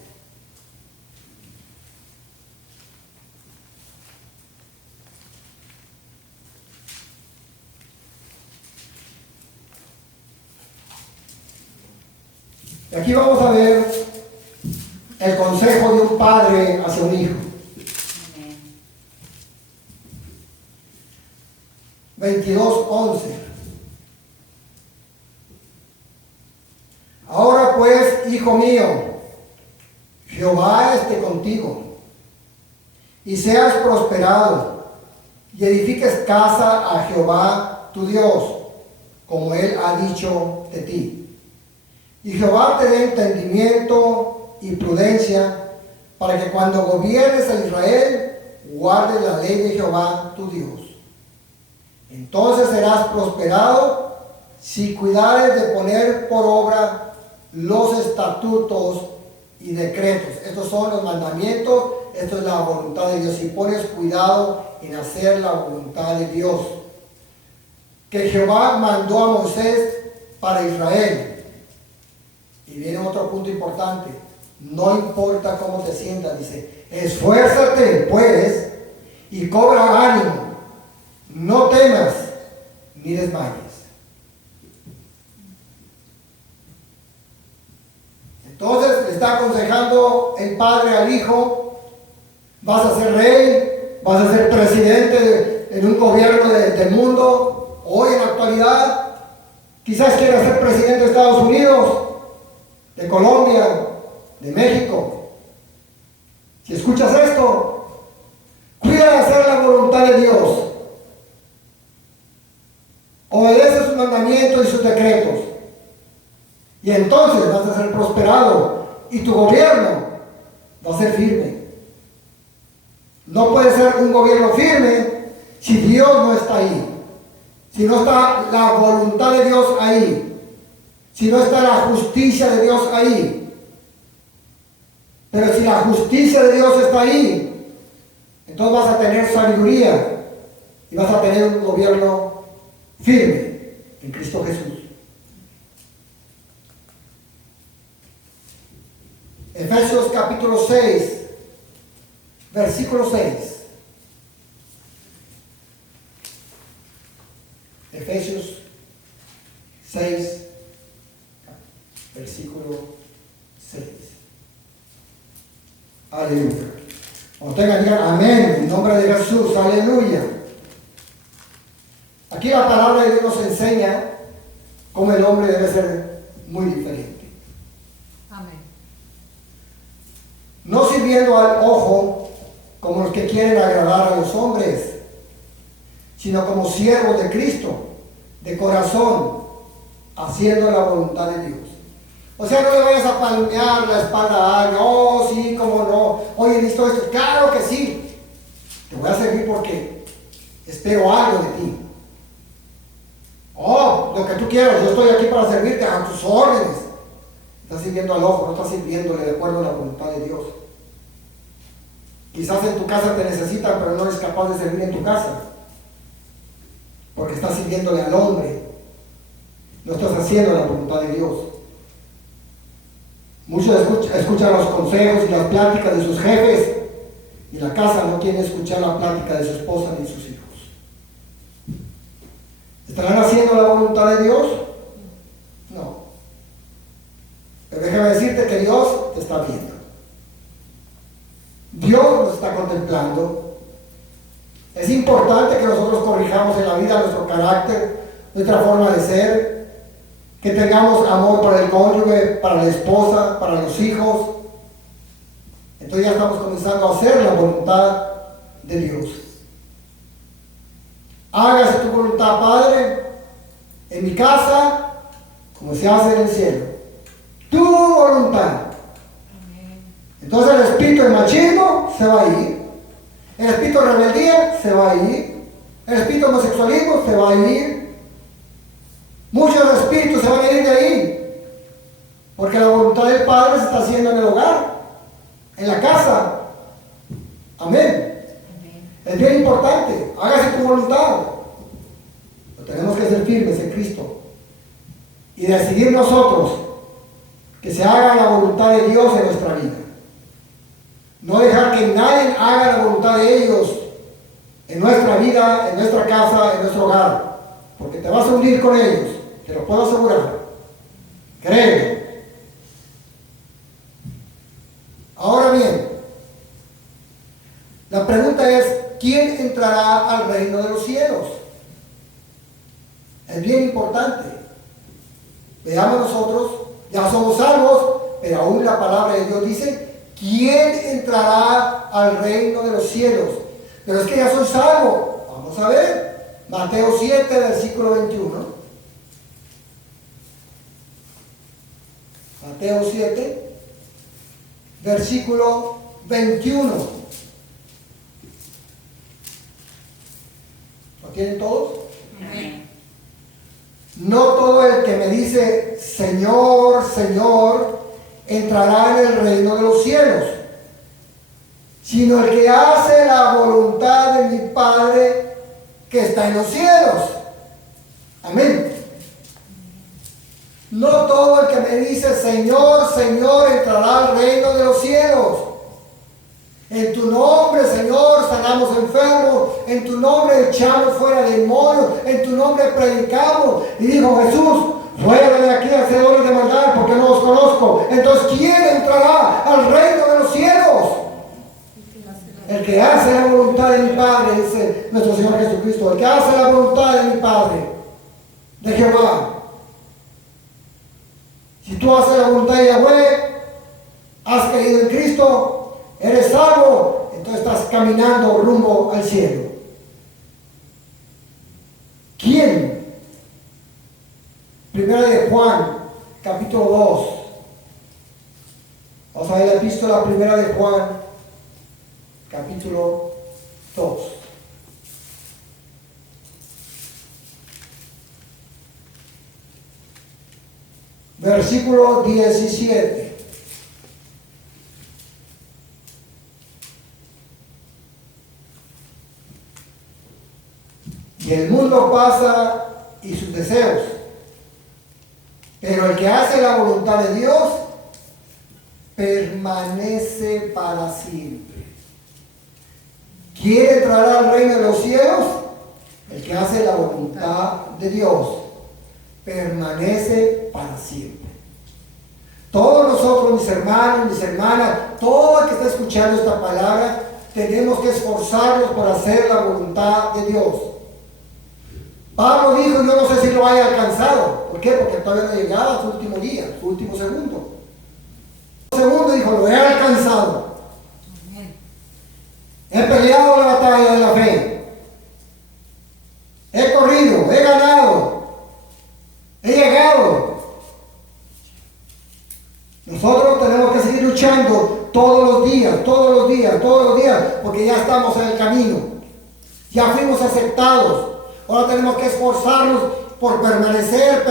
Y aquí vamos a ver el consejo de un padre hacia un hijo. 22:11. Ahora pues, hijo mío, Jehová esté contigo, y seas prosperado, y edifiques casa a Jehová tu Dios, como él ha dicho de ti. Y Jehová te dé entendimiento y prudencia, para que cuando gobiernes a Israel, guardes la ley de Jehová tu Dios. Entonces serás prosperado si cuidares de poner por obra los estatutos y decretos. Estos son los mandamientos, esto es la voluntad de Dios. Si pones cuidado en hacer la voluntad de Dios, que Jehová mandó a Moisés para Israel. Y viene otro punto importante. No importa cómo te sientas, dice, esfuérzate pues y cobra ánimo. No temas ni desmayes. Entonces le está aconsejando el padre al hijo, vas a ser rey, vas a ser presidente en un gobierno del mundo, hoy en la actualidad, quizás quieras ser presidente de Estados Unidos, de Colombia, de México. Si escuchas esto, cuida de hacer la voluntad de Dios. Obedece sus mandamientos y sus decretos. Y entonces vas a ser prosperado y tu gobierno va a ser firme. No puede ser un gobierno firme si Dios no está ahí. Si no está la voluntad de Dios ahí. Si no está la justicia de Dios ahí. Pero si la justicia de Dios está ahí, entonces vas a tener sabiduría y vas a tener un gobierno firme en Cristo Jesús. Efesios capítulo 6, versículo 6. Efesios 6, versículo 6. Aleluya. Cuando tengan, digan amén, en nombre de Jesús, aleluya. Aquí la palabra de Dios nos enseña cómo el hombre debe ser muy diferente. Amén. No sirviendo al ojo como los que quieren agradar a los hombres, sino como siervos de Cristo, de corazón, haciendo la voluntad de Dios. O sea, no le vayas a palmear la espalda a alguien. Oh, sí, cómo no. Oye, ¿listo esto? Claro que sí. Te voy a servir porque espero algo de ti. Oh, lo que tú quieras, yo estoy aquí para servirte a tus órdenes. Estás sirviendo al ojo, no estás sirviéndole de acuerdo a la voluntad de Dios. Quizás en tu casa te necesitan, pero no eres capaz de servir en tu casa. Porque estás sirviéndole al hombre. No estás haciendo la voluntad de Dios. Muchos escuchan los consejos y las pláticas de sus jefes y la casa no quiere escuchar la plática de su esposa ni sus hijos. ¿Estarán haciendo la voluntad de Dios? No. Pero déjame decirte que Dios te está viendo. Dios nos está contemplando. Es importante que nosotros corrijamos en la vida nuestro carácter, nuestra forma de ser, que tengamos amor para el cónyuge, para la esposa, para los hijos. Entonces ya estamos comenzando a hacer la voluntad de Dios. Hágase tu voluntad, Padre, en mi casa, como se hace en el cielo. Tu voluntad. Entonces el espíritu de machismo se va a ir. El espíritu de rebeldía se va a ir. El espíritu de homosexualismo se va a ir. Muchos espíritus se van a ir de ahí. Porque la voluntad del Padre se está haciendo en el hogar, en la casa. Amén. Es bien importante. Hágase tu voluntad. Pero tenemos que ser firmes en Cristo. Y decidir nosotros que se haga la voluntad de Dios en nuestra vida. No dejar que nadie haga la voluntad de ellos en nuestra vida, en nuestra casa, en nuestro hogar. Porque te vas a hundir con ellos. Te lo puedo asegurar. Créeme. Ahora bien, la pregunta es, ¿quién entrará al reino de los cielos? Es bien importante. Veamos nosotros, ya somos salvos, pero aún la palabra de Dios dice, ¿quién entrará al reino de los cielos? Pero es que ya soy salvo. Vamos a ver. Mateo 7, versículo 21. Mateo 7, versículo 21. ¿Lo tienen todos? Amén. No todo el que me dice Señor, Señor, entrará en el reino de los cielos, sino el que hace la voluntad de mi Padre que está en los cielos. Amén. No todo el que me dice Señor, Señor, entrará al reino de los cielos. En tu nombre, Señor, sanamos enfermos. En tu nombre echamos fuera demonios. En tu nombre predicamos. Y dijo Jesús, fuera de aquí, hacedores de maldad, porque no os conozco. Entonces, ¿quién entrará al reino de los cielos? El que hace la voluntad de mi Padre, dice nuestro Señor Jesucristo. El que hace la voluntad de mi Padre, de Jehová. Si tú haces la voluntad de Yahweh, has creído en Cristo, eres salvo, entonces estás caminando rumbo al cielo. ¿Quién? Primera de Juan, capítulo 2. Vamos a ver la epístola primera de Juan, capítulo 2. Versículo 17. Y el mundo pasa y sus deseos, pero el que hace la voluntad de Dios permanece para siempre. ¿Quiere entrar al reino de los cielos? El que hace la voluntad de Dios permanece para siempre. Todos nosotros, mis hermanos, mis hermanas, todo el que está escuchando esta palabra, tenemos que esforzarnos por hacer la voluntad de Dios. Pablo dijo, yo no sé si lo haya alcanzado. ¿Por qué? Porque todavía no llegaba a su último día, su último segundo. Segundo dijo, lo he alcanzado. He peleado la batalla de la fe. He corrido, he ganado. He llegado. Nosotros tenemos que seguir luchando todos los días, todos los días, todos los días, porque ya estamos en el camino. Ya fuimos aceptados. Ahora tenemos que esforzarnos por permanecer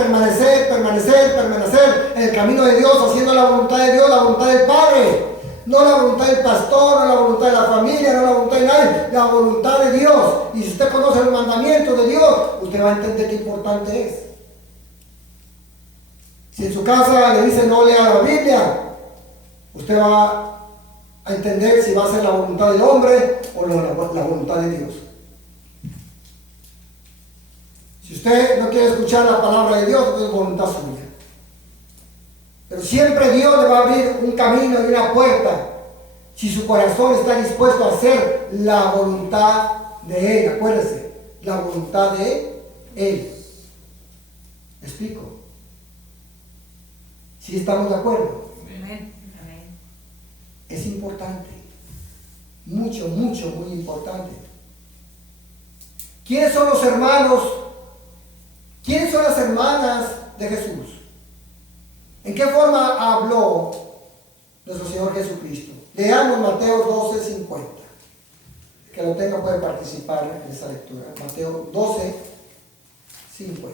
en el camino de Dios, haciendo la voluntad de Dios, la voluntad del Padre. No la voluntad del pastor, no la voluntad de la familia, no la voluntad de nadie, la voluntad de Dios. Y si usted conoce el mandamiento de Dios, usted va a entender qué importante es. Si en su casa le dicen no lea la Biblia, usted va a entender si va a ser la voluntad del hombre o la voluntad de Dios. Si usted no quiere escuchar la palabra de Dios, es voluntad suya. Pero siempre Dios le va a abrir un camino y una puerta si su corazón está dispuesto a hacer la voluntad de Él. Acuérdese, la voluntad de Él. ¿Me explico? ¿Sí estamos de acuerdo? Amén. Es importante. Mucho, mucho, muy importante. ¿Quiénes son los hermanos? ¿Quiénes son las hermanas de Jesús? ¿En qué forma habló nuestro Señor Jesucristo? Leamos Mateo 12:50. Que lo tenga puede participar en esa lectura. Mateo 12:50.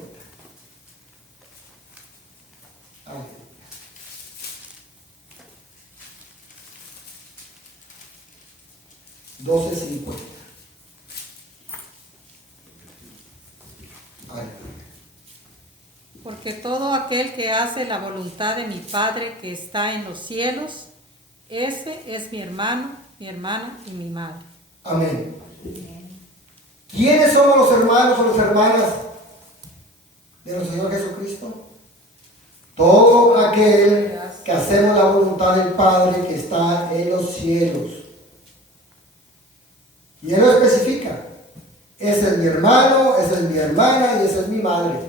Aleluya. Porque todo aquel que hace la voluntad de mi Padre que está en los cielos, ese es mi hermano, mi hermana y mi madre. Amén. ¿Quiénes somos los hermanos o las hermanas de nuestro Señor Jesucristo? Todo aquel que hacemos la voluntad del Padre que está en los cielos. Y Él lo especifica. Ese es mi hermano, esa es mi hermana y esa es mi madre.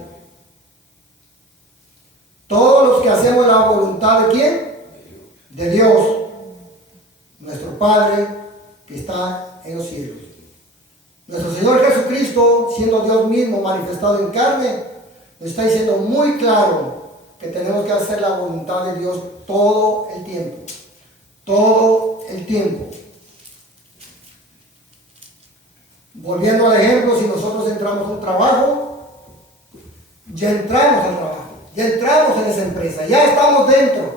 Todos los que hacemos la voluntad de ¿quién? De Dios, nuestro Padre que está en los cielos. Nuestro Señor Jesucristo, siendo Dios mismo manifestado en carne, nos está diciendo muy claro que tenemos que hacer la voluntad de Dios todo el tiempo. Todo el tiempo. Volviendo al ejemplo, si nosotros entramos a un trabajo, ya entramos al trabajo. Ya entramos en esa empresa, ya estamos dentro.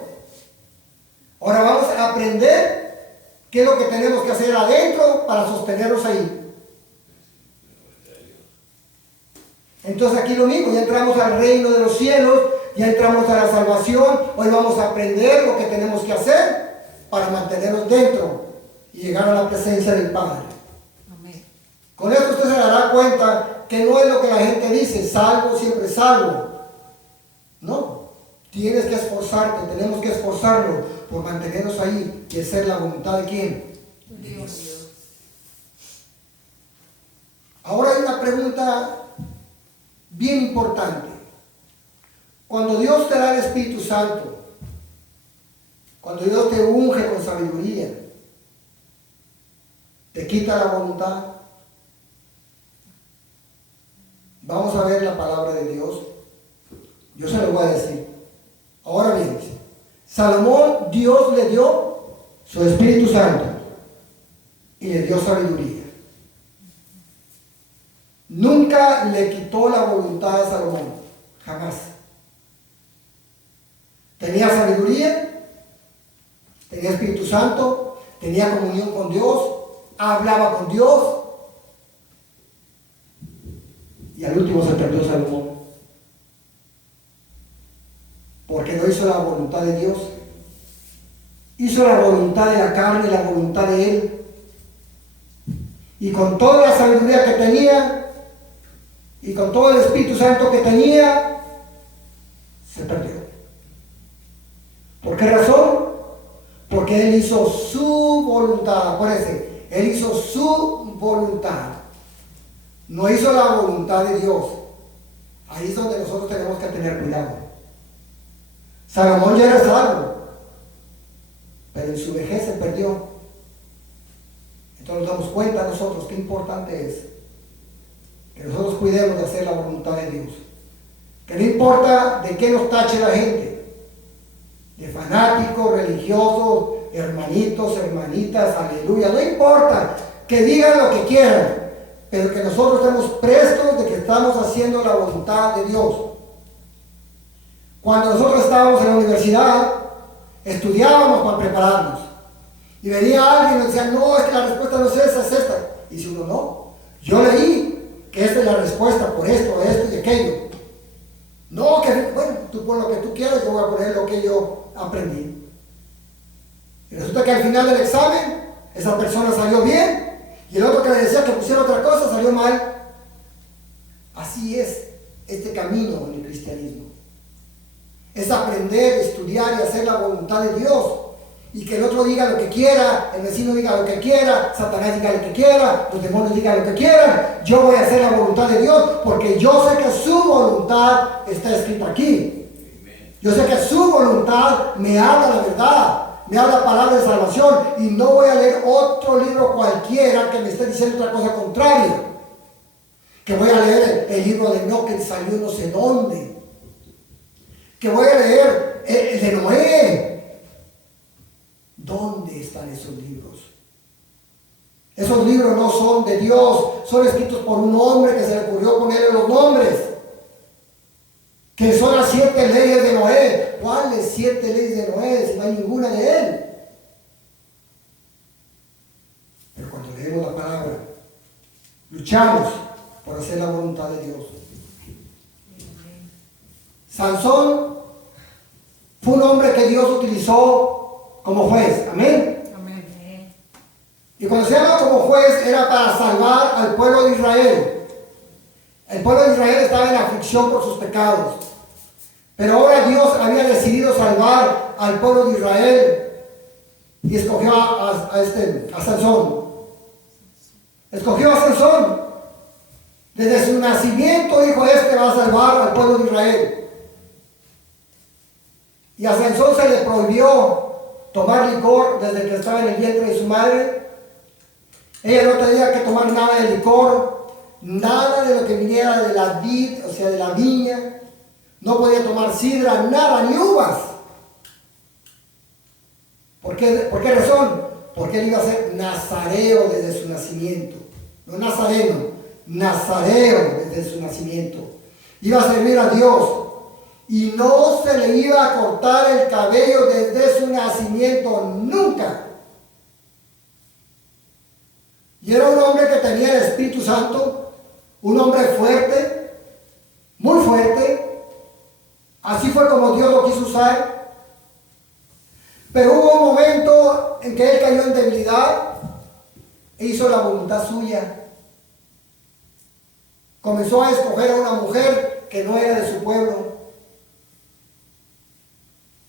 Ahora vamos a aprender qué es lo que tenemos que hacer adentro para sostenernos ahí. Entonces aquí lo mismo, ya entramos al reino de los cielos, ya entramos a la salvación. Hoy vamos a aprender lo que tenemos que hacer para mantenernos dentro y llegar a la presencia del Padre. Amén. Con esto usted se dará cuenta que no es lo que la gente dice, salvo, siempre salvo. No, tienes que esforzarte, tenemos que esforzarnos por mantenernos ahí y hacer la voluntad de ¿quién? Dios. Ahora hay una pregunta bien importante. Cuando Dios te da el Espíritu Santo, cuando Dios te unge con sabiduría, te quita la voluntad. Vamos a ver la palabra de Dios. Yo se lo voy a decir. Ahora bien, Salomón, Dios le dio su Espíritu Santo y le dio sabiduría. Nunca le quitó la voluntad a Salomón, jamás. Tenía sabiduría, tenía Espíritu Santo, tenía comunión con Dios, hablaba con Dios, y al último se perdió Salomón, porque no hizo la voluntad de Dios, hizo la voluntad de la carne, la voluntad de él, y con toda la sabiduría que tenía, y con todo el Espíritu Santo que tenía, se perdió. ¿Por qué razón? Porque él hizo su voluntad. Acuérdense, él hizo su voluntad. No hizo la voluntad de Dios. Ahí es donde nosotros tenemos que tener cuidado. Salomón ya era salvo, pero en su vejez se perdió. Entonces nos damos cuenta nosotros qué importante es que nosotros cuidemos de hacer la voluntad de Dios. Que no importa de qué nos tache la gente, de fanáticos, religiosos, hermanitos, hermanitas, aleluya, no importa que digan lo que quieran, pero que nosotros estemos prestos de que estamos haciendo la voluntad de Dios. Cuando nosotros estábamos en la universidad, estudiábamos para prepararnos, y venía alguien y nos decía, no, es que la respuesta no es esa, es esta. Y si uno no, yo leí que esta es la respuesta por esto, esto y aquello. No, que bueno, tú pon lo que tú quieras, yo voy a poner lo que yo aprendí. Y resulta que al final del examen, esa persona salió bien, y el otro que le decía que pusiera otra cosa salió mal. Así es este camino en el cristianismo. Es aprender, estudiar y hacer la voluntad de Dios. Y que el otro diga lo que quiera, el vecino diga lo que quiera, Satanás diga lo que quiera, los demonios digan lo que quieran. Yo voy a hacer la voluntad de Dios porque yo sé que su voluntad está escrita aquí. Yo sé que su voluntad me habla la verdad, me habla palabra de salvación, y no voy a leer otro libro cualquiera que me esté diciendo otra cosa contraria. Que voy a leer el libro de Enoc que salió no sé dónde. Que voy a leer el de Noé. ¿Dónde están esos libros? Esos libros no son de Dios, son escritos por un hombre que se le ocurrió ponerle los nombres. Que son las 7 leyes de Noé. ¿Cuáles 7 leyes de Noé si no hay ninguna de él? Pero cuando leemos la palabra, luchamos por hacer la voluntad de Dios. Sansón fue un hombre que Dios utilizó como juez, amén. Amén. Y cuando se llama como juez era para salvar al pueblo de Israel. El pueblo de Israel estaba en aflicción por sus pecados, pero ahora Dios había decidido salvar al pueblo de Israel y escogió a Sansón. Escogió a Sansón. Desde su nacimiento dijo, este va a salvar al pueblo de Israel. Y a Sansón se le prohibió tomar licor desde que estaba en el vientre de su madre. Ella no tenía que tomar nada de licor, nada de lo que viniera de la vid, o sea, de la viña. No podía tomar sidra, nada, ni uvas. ¿Por qué razón? Porque él iba a ser nazareo desde su nacimiento. No nazareno, nazareo desde su nacimiento. Iba a servir a Dios. Y no se le iba a cortar el cabello desde su nacimiento, nunca. Y era un hombre que tenía el Espíritu Santo, un hombre fuerte, muy fuerte. Así fue como Dios lo quiso usar. Pero hubo un momento en que él cayó en debilidad e hizo la voluntad suya. Comenzó a escoger a una mujer que no era de su pueblo.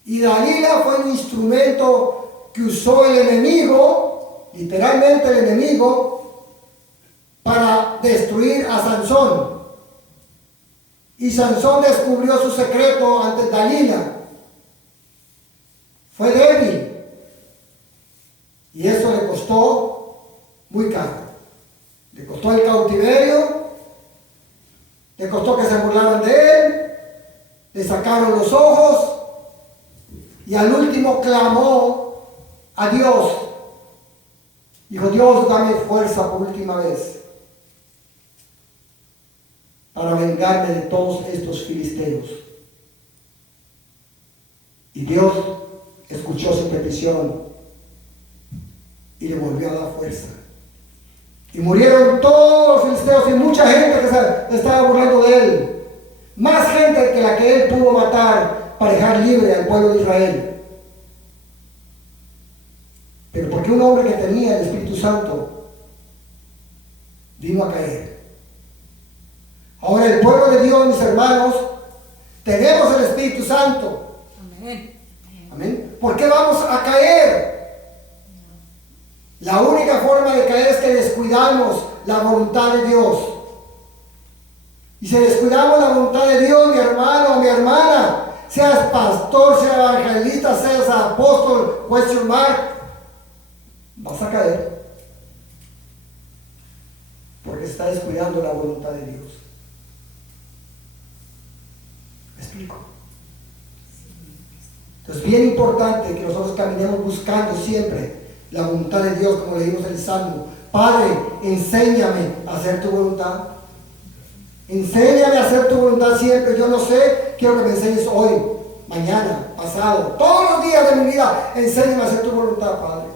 Y Dalila fue un instrumento que usó el enemigo, literalmente el enemigo, para destruir a Sansón. Y Sansón descubrió su secreto ante Dalila. Fue débil. Y eso le costó muy caro. Le costó el cautiverio, le costó que se burlaran de él, le sacaron los ojos y al último clamó a Dios. Dijo: Dios, dame fuerza por última vez para vengarme de todos estos filisteos. Y Dios escuchó su petición y le volvió a dar fuerza. Y murieron todos los filisteos y mucha gente que se estaba burlando de él. Más gente que la que él pudo matar para dejar libre al pueblo de Israel. Pero porque un hombre que tenía el Espíritu Santo vino a caer. Ahora el pueblo de Dios, mis hermanos, tenemos el Espíritu Santo. Amén. Amén. ¿Por qué vamos a caer? La única forma de caer es que descuidamos la voluntad de Dios. Y si descuidamos la voluntad de Dios, mi hermano o mi hermana, seas pastor, seas evangelista, seas apóstol, question mark, vas a caer. Porque está descuidando la voluntad de Dios. ¿Me explico? Entonces es bien importante que nosotros caminemos buscando siempre la voluntad de Dios, como leímos en el Salmo. Padre, enséñame a hacer tu voluntad. Enséñame a hacer tu voluntad siempre. Yo no sé, quiero que me enseñes hoy, mañana, pasado, todos los días de mi vida. Enséñame a hacer tu voluntad, Padre.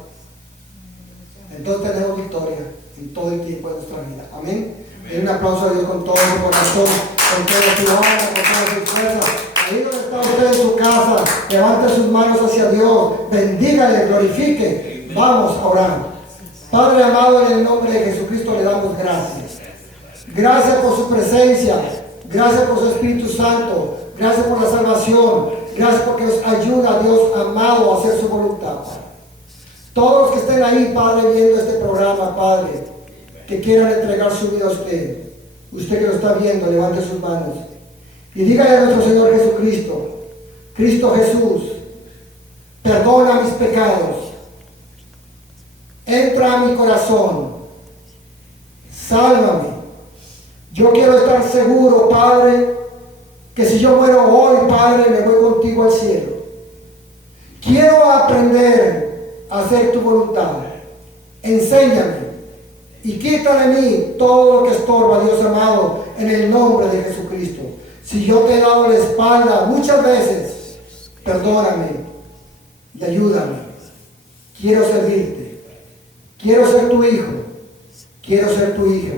Entonces tenemos victoria en todo el tiempo de nuestra vida. Amén. Den un aplauso a Dios con todo su corazón, con toda su alma, con toda su fuerza. Ahí donde está usted en su casa, levante sus manos hacia Dios, bendígale, glorifique. Vamos a orar. Padre amado, en el nombre de Jesucristo le damos gracias. Gracias por su presencia, gracias por su Espíritu Santo, gracias por la salvación, gracias porque nos ayuda, Dios amado, a hacer su voluntad. Todos los que estén ahí, Padre, viendo este programa, Padre, que quieran entregar su vida a usted, usted que lo está viendo, levante sus manos y dígale a nuestro Señor Jesucristo: Cristo Jesús, perdona mis pecados, entra a mi corazón, sálvame. Yo quiero estar seguro, Padre, que si yo muero hoy, Padre, me voy contigo al cielo. Quiero aprender a hacer tu voluntad. Enséñame y quita de mí todo lo que estorba, Dios amado, en el nombre de Jesucristo. Si yo te he dado la espalda muchas veces, perdóname y ayúdame. Quiero servirte. Quiero ser tu hijo. Quiero ser tu hija.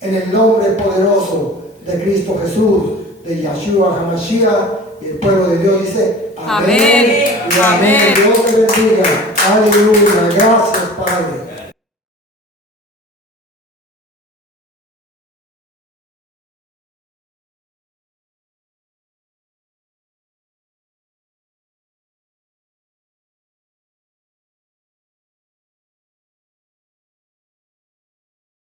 En el nombre poderoso de Cristo Jesús, de Yeshua HaMashiach, y el pueblo de Dios dice: amén. Amén. Y amén. Amén. Dios te bendiga. Aleluya. Gracias, Padre.